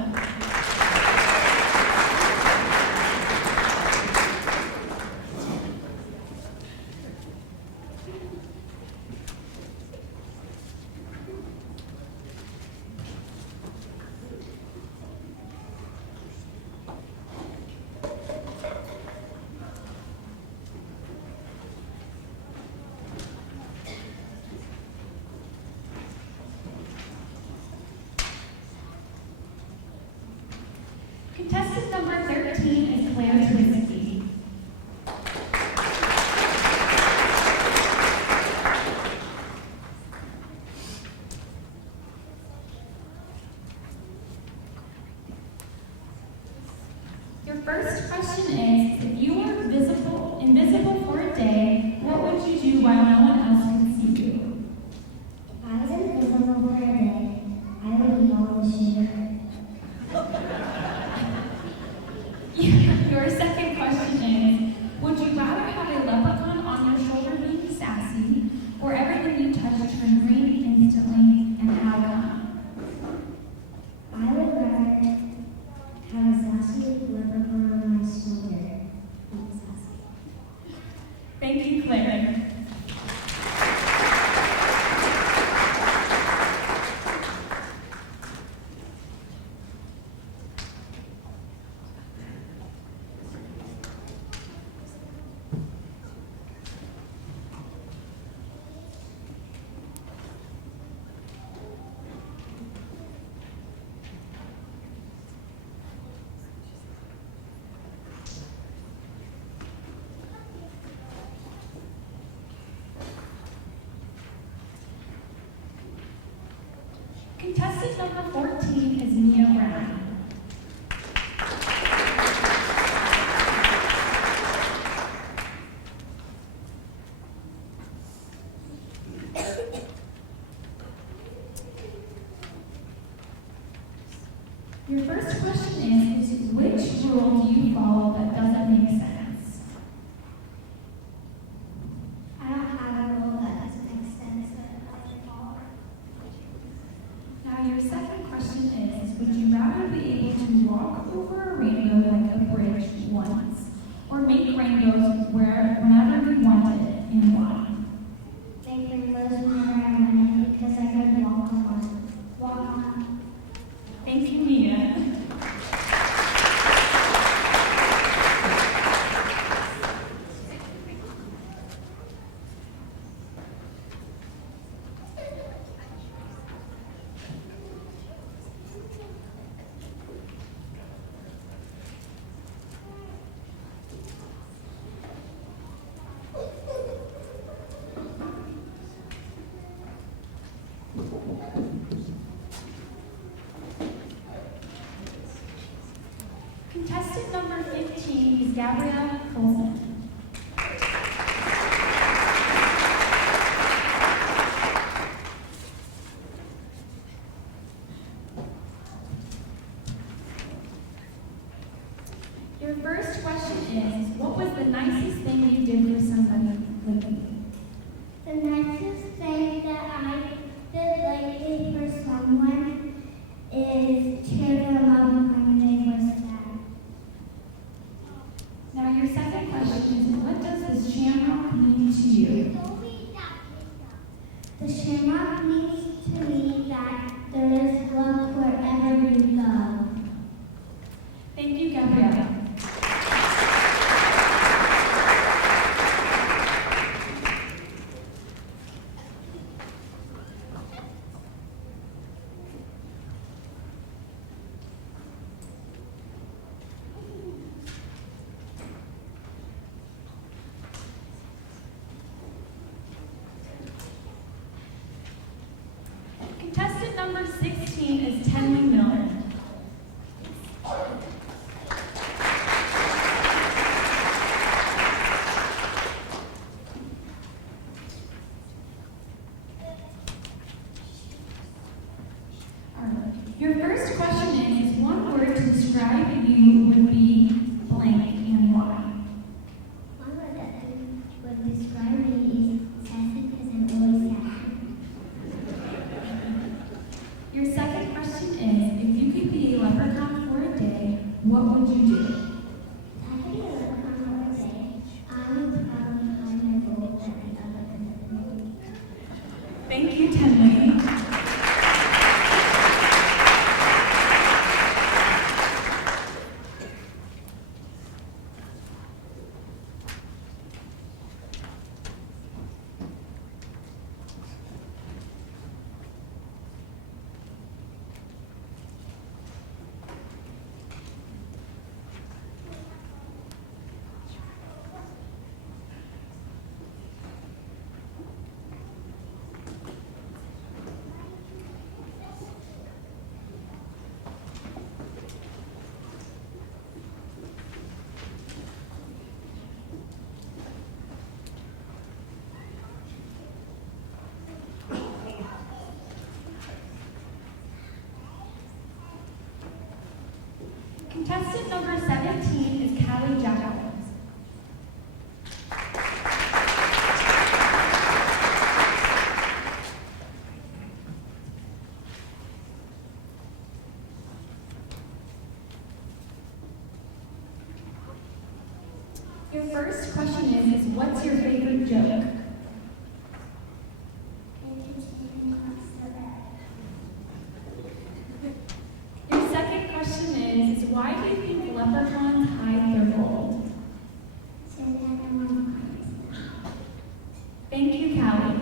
Contestant number 13 is Claire Twisty. Your first question is, if you were invisible for a day, what would you do while no one else could see you? If I was invisible for a day, I would eat all the sugar. Your second question is, would you rather have a leprechaun on your shoulder being sassy, or everything you touch turn green instantly, and how come? I would rather have a sassy leprechaun on my shoulder. Sassy. Thank you, Claire. Contestant number 14 is Mia Brown. Your first question is which rule do you follow that doesn't make sense? I don't have a rule that doesn't make sense that I can follow. Now your second question is, would you rather be able to walk over a rainbow like a bridge once, or make rainbows whenever you wanted and why? Make rainbows whenever I want it because I could walk on. Walk on. Thank you, Mia. Contestant number 15 is Gabrielle Colson. Your first question is, what was the nicest thing you did for somebody lately? The nicest thing that I did lately for someone is cheer them up when they were sad. Now your second question is, what does the Shamrock mean to you? The Shamrock means to me that there is love wherever you go. Thank you, Gabrielle. Contestant number 16 is Tenley Miller. Your first question is, one word to describe you would be blank and why? One word that would describe me is sassy because I'm always sassy. Your second question is, if you could be a leprechaun for a day, what would you do? If I could be a leprechaun for a day, I would probably hide my gold every other day. Thank you, Tenley. Contestant number 17 is Callie Jacobs. Your first question is what's your favorite joke? Your second question is why do you think leprechauns hide their gold? Thank you, Callie.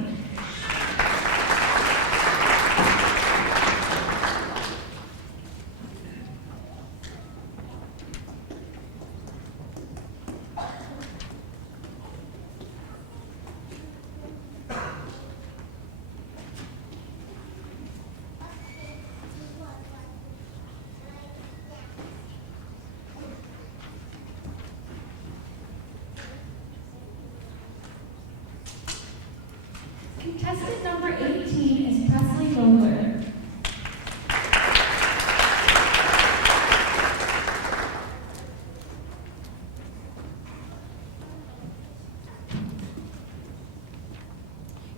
Contestant number 18 is Presley Vogler.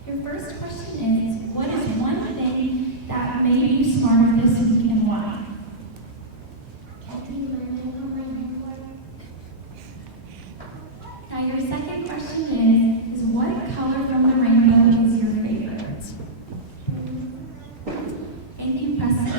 Your first question is, what is one thing that made you smarter this week and why? Now your second question is what color from the rainbow is your favorite? Thank you, Presley.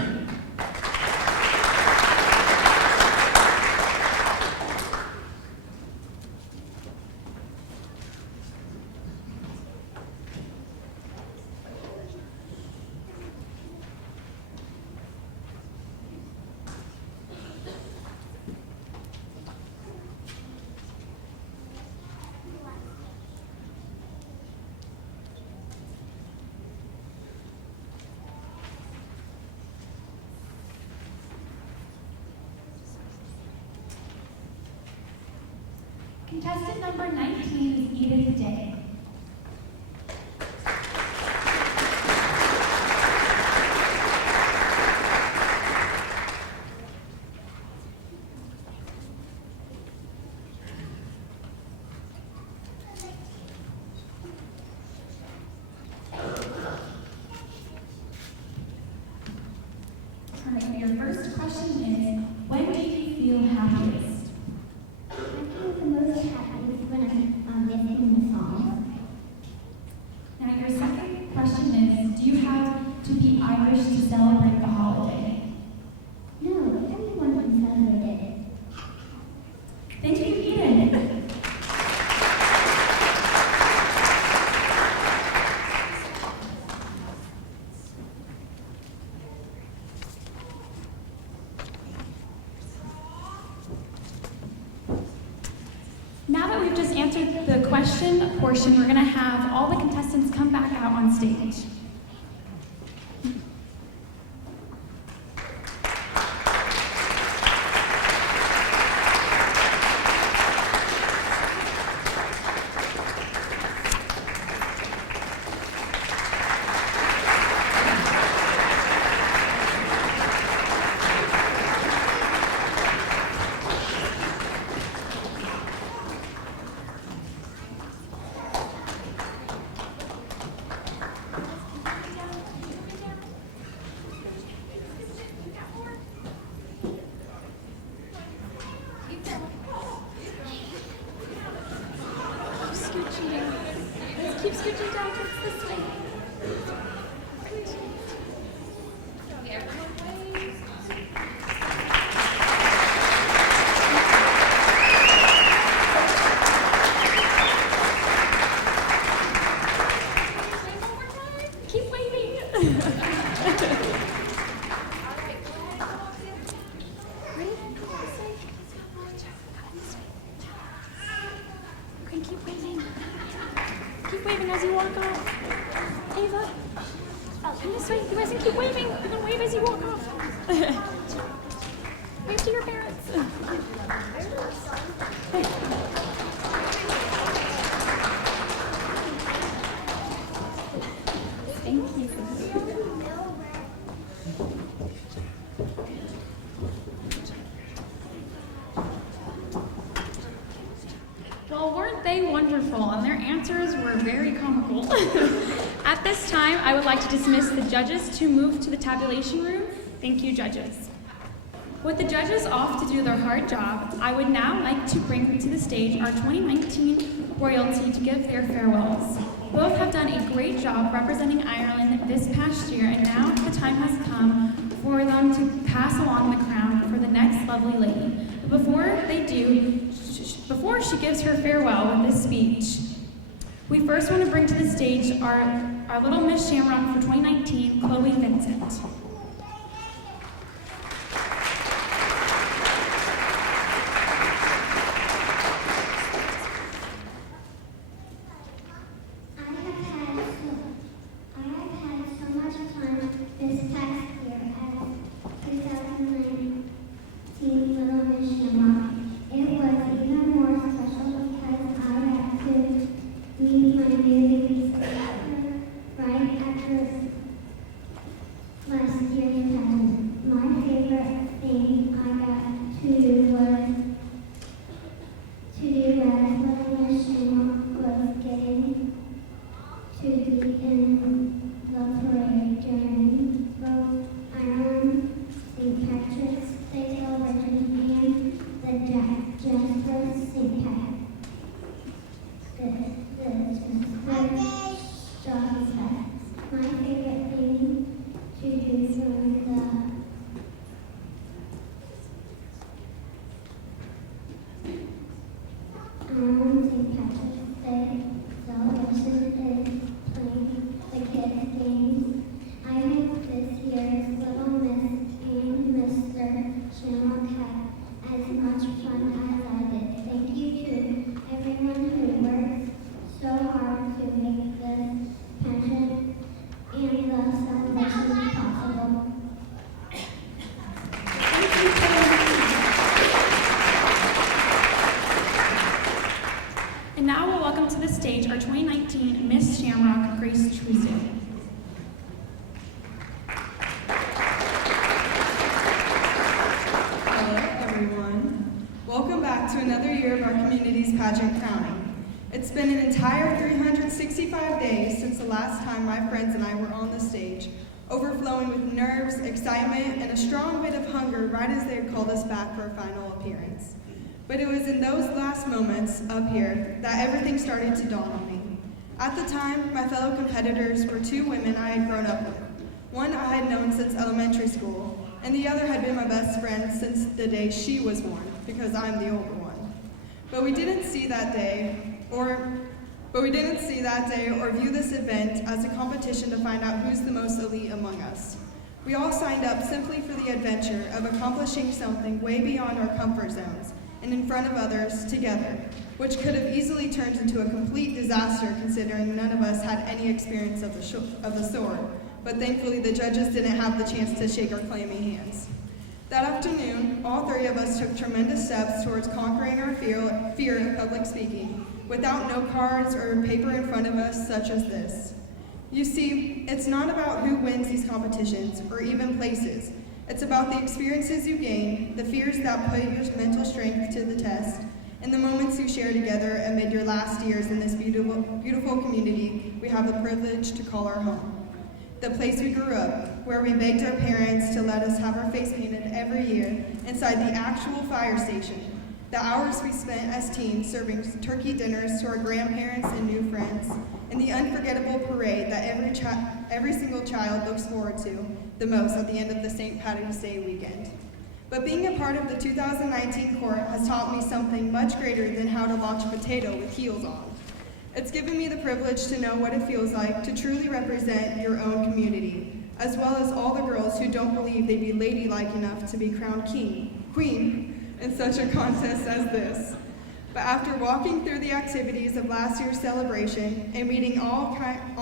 Contestant number 19 is Edith Day. All right, your first question is, when do you feel happiest? Now your second question is, do you have to be Irish to celebrate the holiday? Thank you, Eden. Now that we've just answered the question portion, we're going to have all the contestants come back out on stage. Keep scooching down towards this way. Keep waving. Okay, keep waving. Keep waving as you walk off. Ava, come this way. You guys can keep waving. You can wave as you walk off. Wave to your parents. Thank you. flavorful, and their answers were very comical. At this time, I would like to dismiss the judges to move to the tabulation room. Thank you, judges. With the judges off to do their hard job, I would now like to bring to the stage our 2019 royalty to give their farewells. Both have done a great job representing Ireland this past year, and now the time has come for them to pass along the crown for the next lovely lady. But before they do, before she gives her farewell with this speech, we first want to bring to the stage our little Miss Shamrock for 2019, Chloe Vincent. And now we'll welcome to the stage our 2019 Miss Shamrock, Grace Truesdale. Hello, everyone. Welcome back to another year of our community's pageant crowning. It's been an entire 365 days since the last time my friends and I were on the stage, overflowing with nerves, excitement, and a strong bit of hunger right as they had called us back for a final appearance. But it was in those last moments up here that everything started to dawn on me. At the time, my fellow competitors were two women I had grown up with. One I had known since elementary school, and the other had been my best friend since the day she was born, because I'm the older one. But we didn't see that day, or view this event as a competition to find out who's the most elite among us. We all signed up simply for the adventure of accomplishing something way beyond our comfort zones, and in front of others, together, which could have easily turned into a complete disaster considering none of us had any experience of the sort, but thankfully the judges didn't have the chance to shake our clammy hands. That afternoon, all three of us took tremendous steps towards conquering our fear of public speaking, without note cards or paper in front of us such as this. You see, it's not about who wins these competitions, or even places. It's about the experiences you gain, the fears that put your mental strength to the test, and the moments you share together amid your last years in this beautiful community we have the privilege to call our home. The place we grew up, where we begged our parents to let us have our face painted every year inside the actual fire station. The hours we spent as teens serving turkey dinners to our grandparents and new friends, and the unforgettable parade that every single child looks forward to the most at the end of the St. Patrick's Day weekend. But being a part of the 2019 court has taught me something much greater than how to launch a potato with heels on. It's given me the privilege to know what it feels like to truly represent your own community, as well as all the girls who don't believe they'd be ladylike enough to be crowned queen in such a contest as this. But after walking through the activities of last year's celebration and meeting all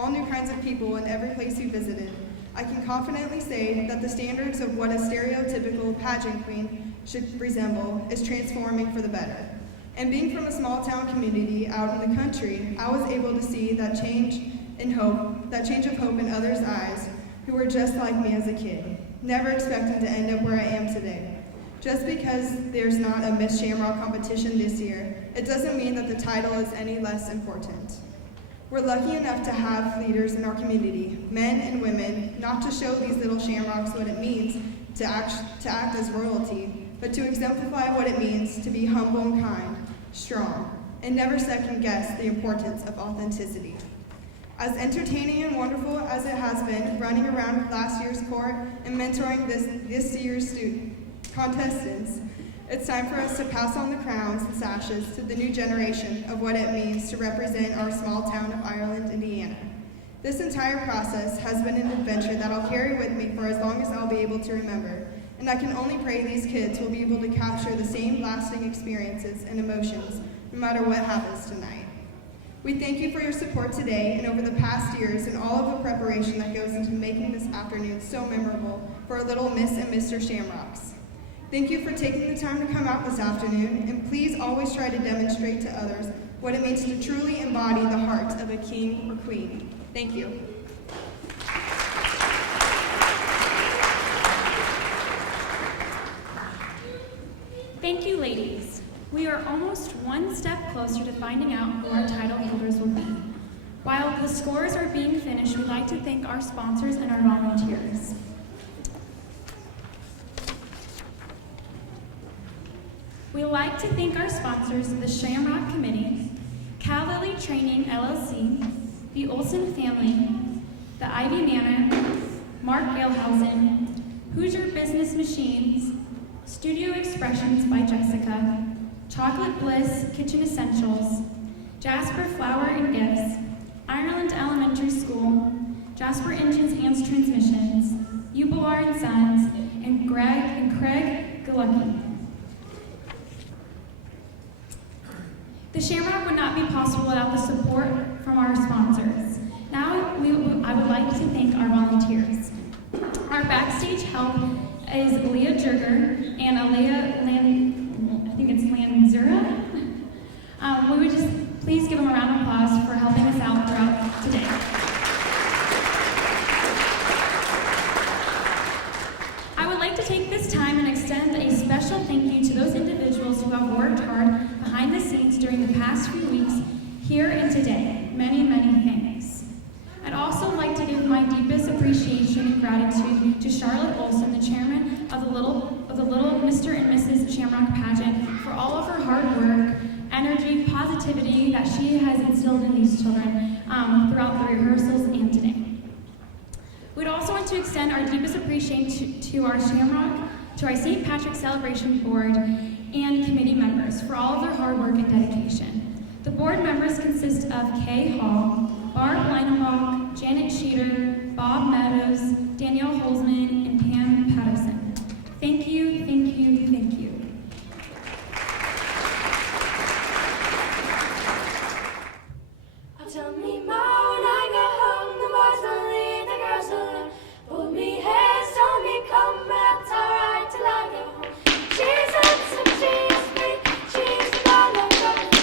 new kinds of people in every place we visited, I can confidently say that the standards of what a stereotypical pageant queen should resemble is transforming for the better. And being from a small town community out in the country, I was able to see that change of hope in others' eyes who were just like me as a kid, never expecting to end up where I am today. Just because there's not a Miss Shamrock competition this year, it doesn't mean that the title is any less important. We're lucky enough to have leaders in our community, men and women, not to show these little Shamrocks what it means to act as royalty, but to exemplify what it means to be humble and kind, strong, and never second guess the importance of authenticity. As entertaining and wonderful as it has been running around with last year's court and mentoring this year's contestants, it's time for us to pass on the crowns and sashes to the new generation of what it means to represent our small town of Ireland, Indiana. This entire process has been an adventure that I'll carry with me for as long as I'll be able to remember, and I can only pray these kids will be able to capture the same lasting experiences and emotions no matter what happens tonight. We thank you for your support today and over the past years and all of the preparation that goes into making this afternoon so memorable for our little Miss and Mr. Shamrocks. Thank you for taking the time to come out this afternoon, and please always try to demonstrate to others what it means to truly embody the heart of a king or queen. Thank you. Thank you, ladies. We are almost one step closer to finding out who our title holders will be. While the scores are being finished, we'd like to thank our sponsors and our volunteers. We'd like to thank our sponsors, the Shamrock Committee, Cal Lilly Training, LLC, the Olson family, the Ivy Manor, Mark Galehausen, Hoosier Business Machines, Studio Expressions by Jessica, Chocolate Bliss Kitchen Essentials, Jasper Flower and Gifts, Ireland Elementary School, Jasper Engines and Transmissions, Ubilar and Sons, and Craig Galucky. The Shamrock would not be possible without the support from our sponsors. Now, I would like to thank our volunteers. Our backstage help is Leah Jurger and Alea Lanzura. We would just please give them a round of applause for helping us out throughout today. I would like to take this time and extend a special thank you to those individuals who have worked hard behind the scenes during the past few weeks, here and today. Many, many thanks. I'd also like to give my deepest appreciation and gratitude to Charlotte Olson, the chairman of the little Mr. and Mrs. Shamrock pageant, for all of her hard work, energy, positivity that she has instilled in these children throughout the rehearsals and today. We'd also want to extend our deepest appreciation to our Shamrock, to our St. Patrick's Celebration Board, and committee members for all of their hard work and dedication. The board members consist of Kay Hall, Barb Leinenbach, Janet Sheeter, Bob Meadows, Danielle Holzman, and Pam Patterson. Thank you, thank you, thank you. Oh, tell me, Ma, when I get home, the boys will leave, the girls will leave. Pull me hair, told me, come, but it's alright till I get home. She's handsome, she's sweet, she's the ball of chocolate.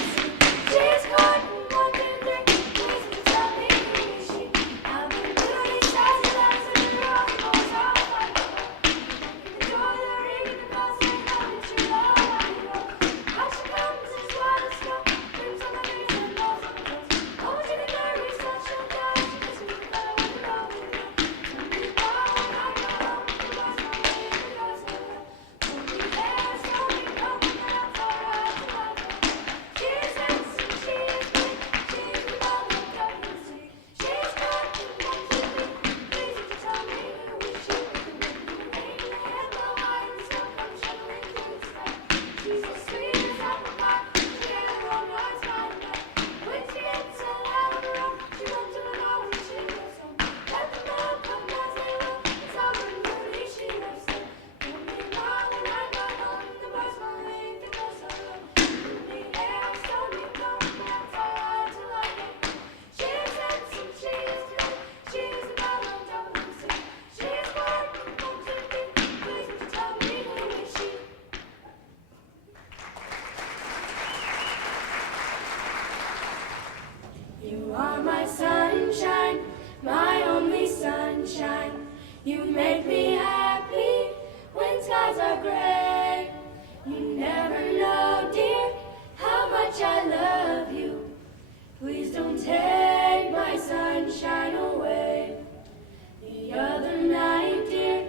She's good and 1, 2, 3, please tell me who is she. I've been really sad to dance in the road, goes all like a enjoy the ring and the bells and how did you know I know. How she comes is what it's got, brings on the face and blows on the toes. Oh, she can carry such a dance, kiss me better when the love is there. Tell me why when I go home, the boys will leave, the girls will leave. Pull me hair, tell me come, and it's alright till I get home. She's handsome, she's sweet, she's the ball of chocolate. She's good and 1, 2, 3, please would you tell me who is she? And the light and snow come shoveling through the sky. She's as sweet as apple pie, together all night, night and day. When she gets out of the room, she runs to the door when she goes home. Let the men come as they will, it's all in beauty she loves them. Tell me why when I go home, the boys won't leave, the girls will leave. Pull me hair, tell me come, that's alright till I get home. She's handsome, she's good, she's the belle of Dublin City. She's good and 1, 2, 3, please would you tell me who is she? You are my sunshine, my only sunshine. You make me happy when skies are gray. take my sunshine away. The other night, dear,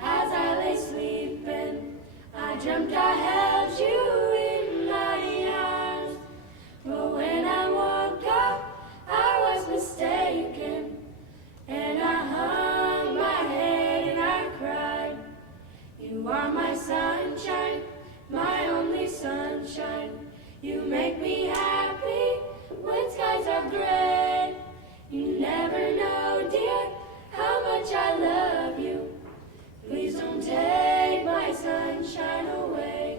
as I lay sleeping, I dreamt I held you in my arms. But when I woke up, I was mistaken, and I hung my head and I cried. You are my sunshine, my only sunshine. You make me happy when skies are gray. You never know, dear, how much I love you. Please don't take my sunshine away.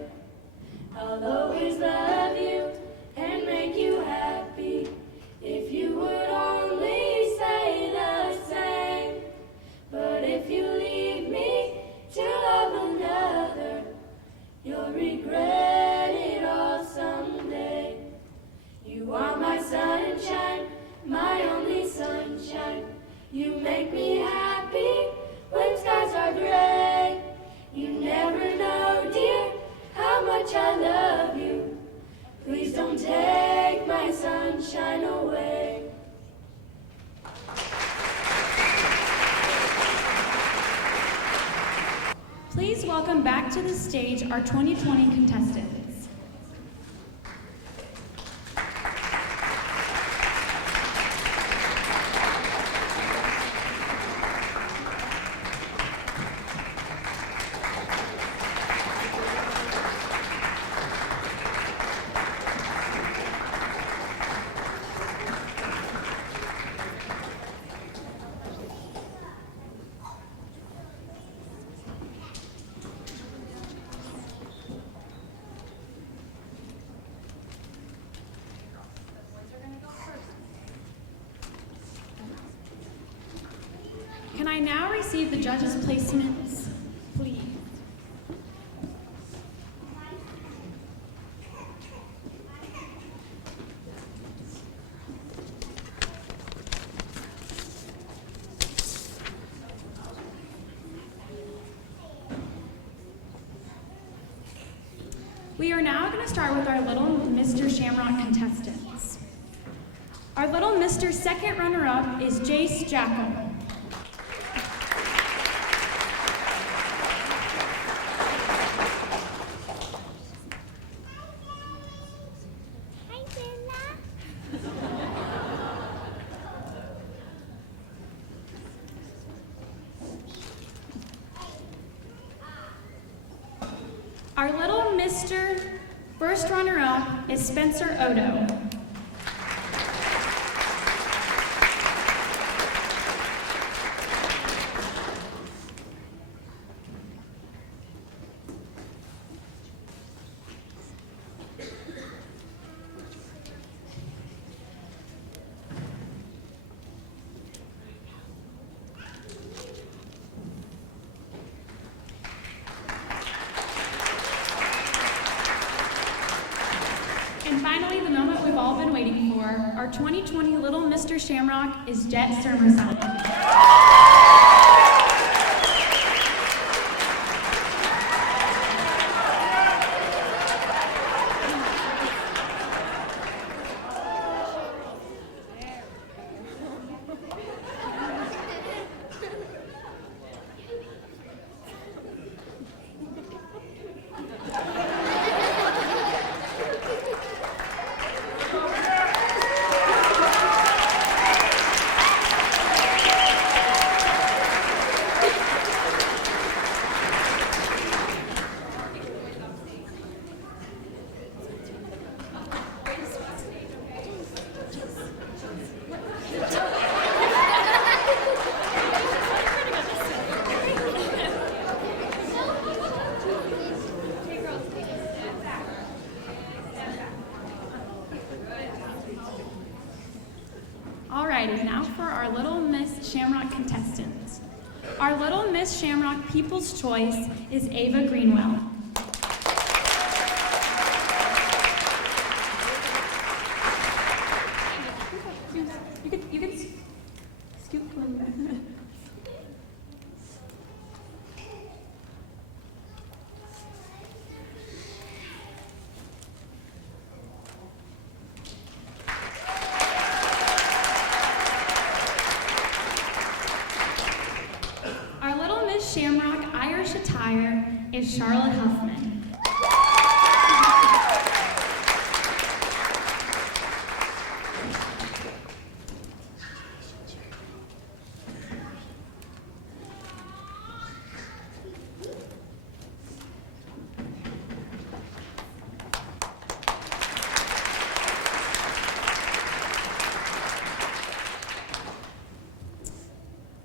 I'll always love you and make you happy. If you would only say the same. But if you leave me to love another, you'll regret it all someday. You are my sunshine, my only sunshine. You make me happy when skies are gray. You never know, dear, how much I love you. Please don't take my sunshine away. Please welcome back to the stage our 2020 contestants. Can I now receive the judges' placements, please? We are now going to start with our Little Mr. Shamrock contestants. Our Little Mr. second runner-up is Jace Jackal. Our Little Mr. first runner-up is Spencer Odo. And finally, the moment we've all been waiting for, our 2020 Little Mr. Shamrock is Jet Sermerson. Alrighty, now for our Little Miss Shamrock contestants. Our Little Miss Shamrock People's Choice is Ava Greenwell. You can scoop one back. is Charlotte Huffman.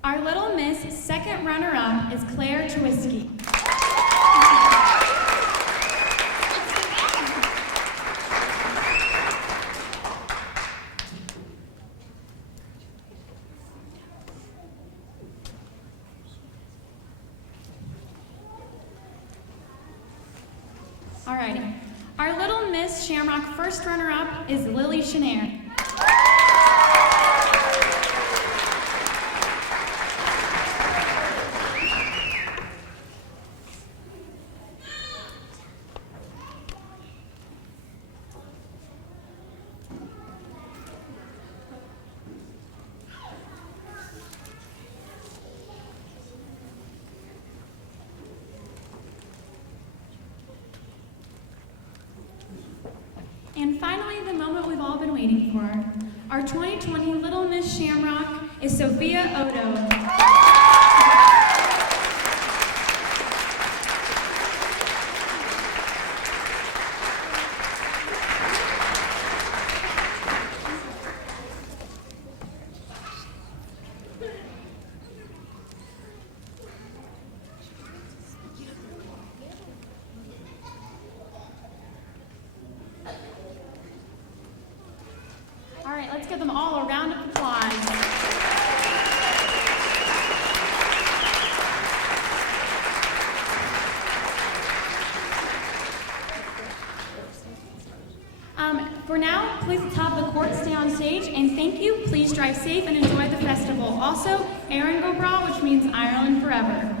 Our Little Miss second runner-up is Claire Trawiski. Alrighty. Our Little Miss Shamrock first runner-up is Lily Chenair. And finally, the moment we've all been waiting for. Our 2020 Little Miss Shamrock is Sophia Odo. All right, let's give them all a round of applause. For now, please at the top of the court stay on stage, and thank you. Please drive safe and enjoy the festival. Also, Erin Go Bra, which means Ireland forever.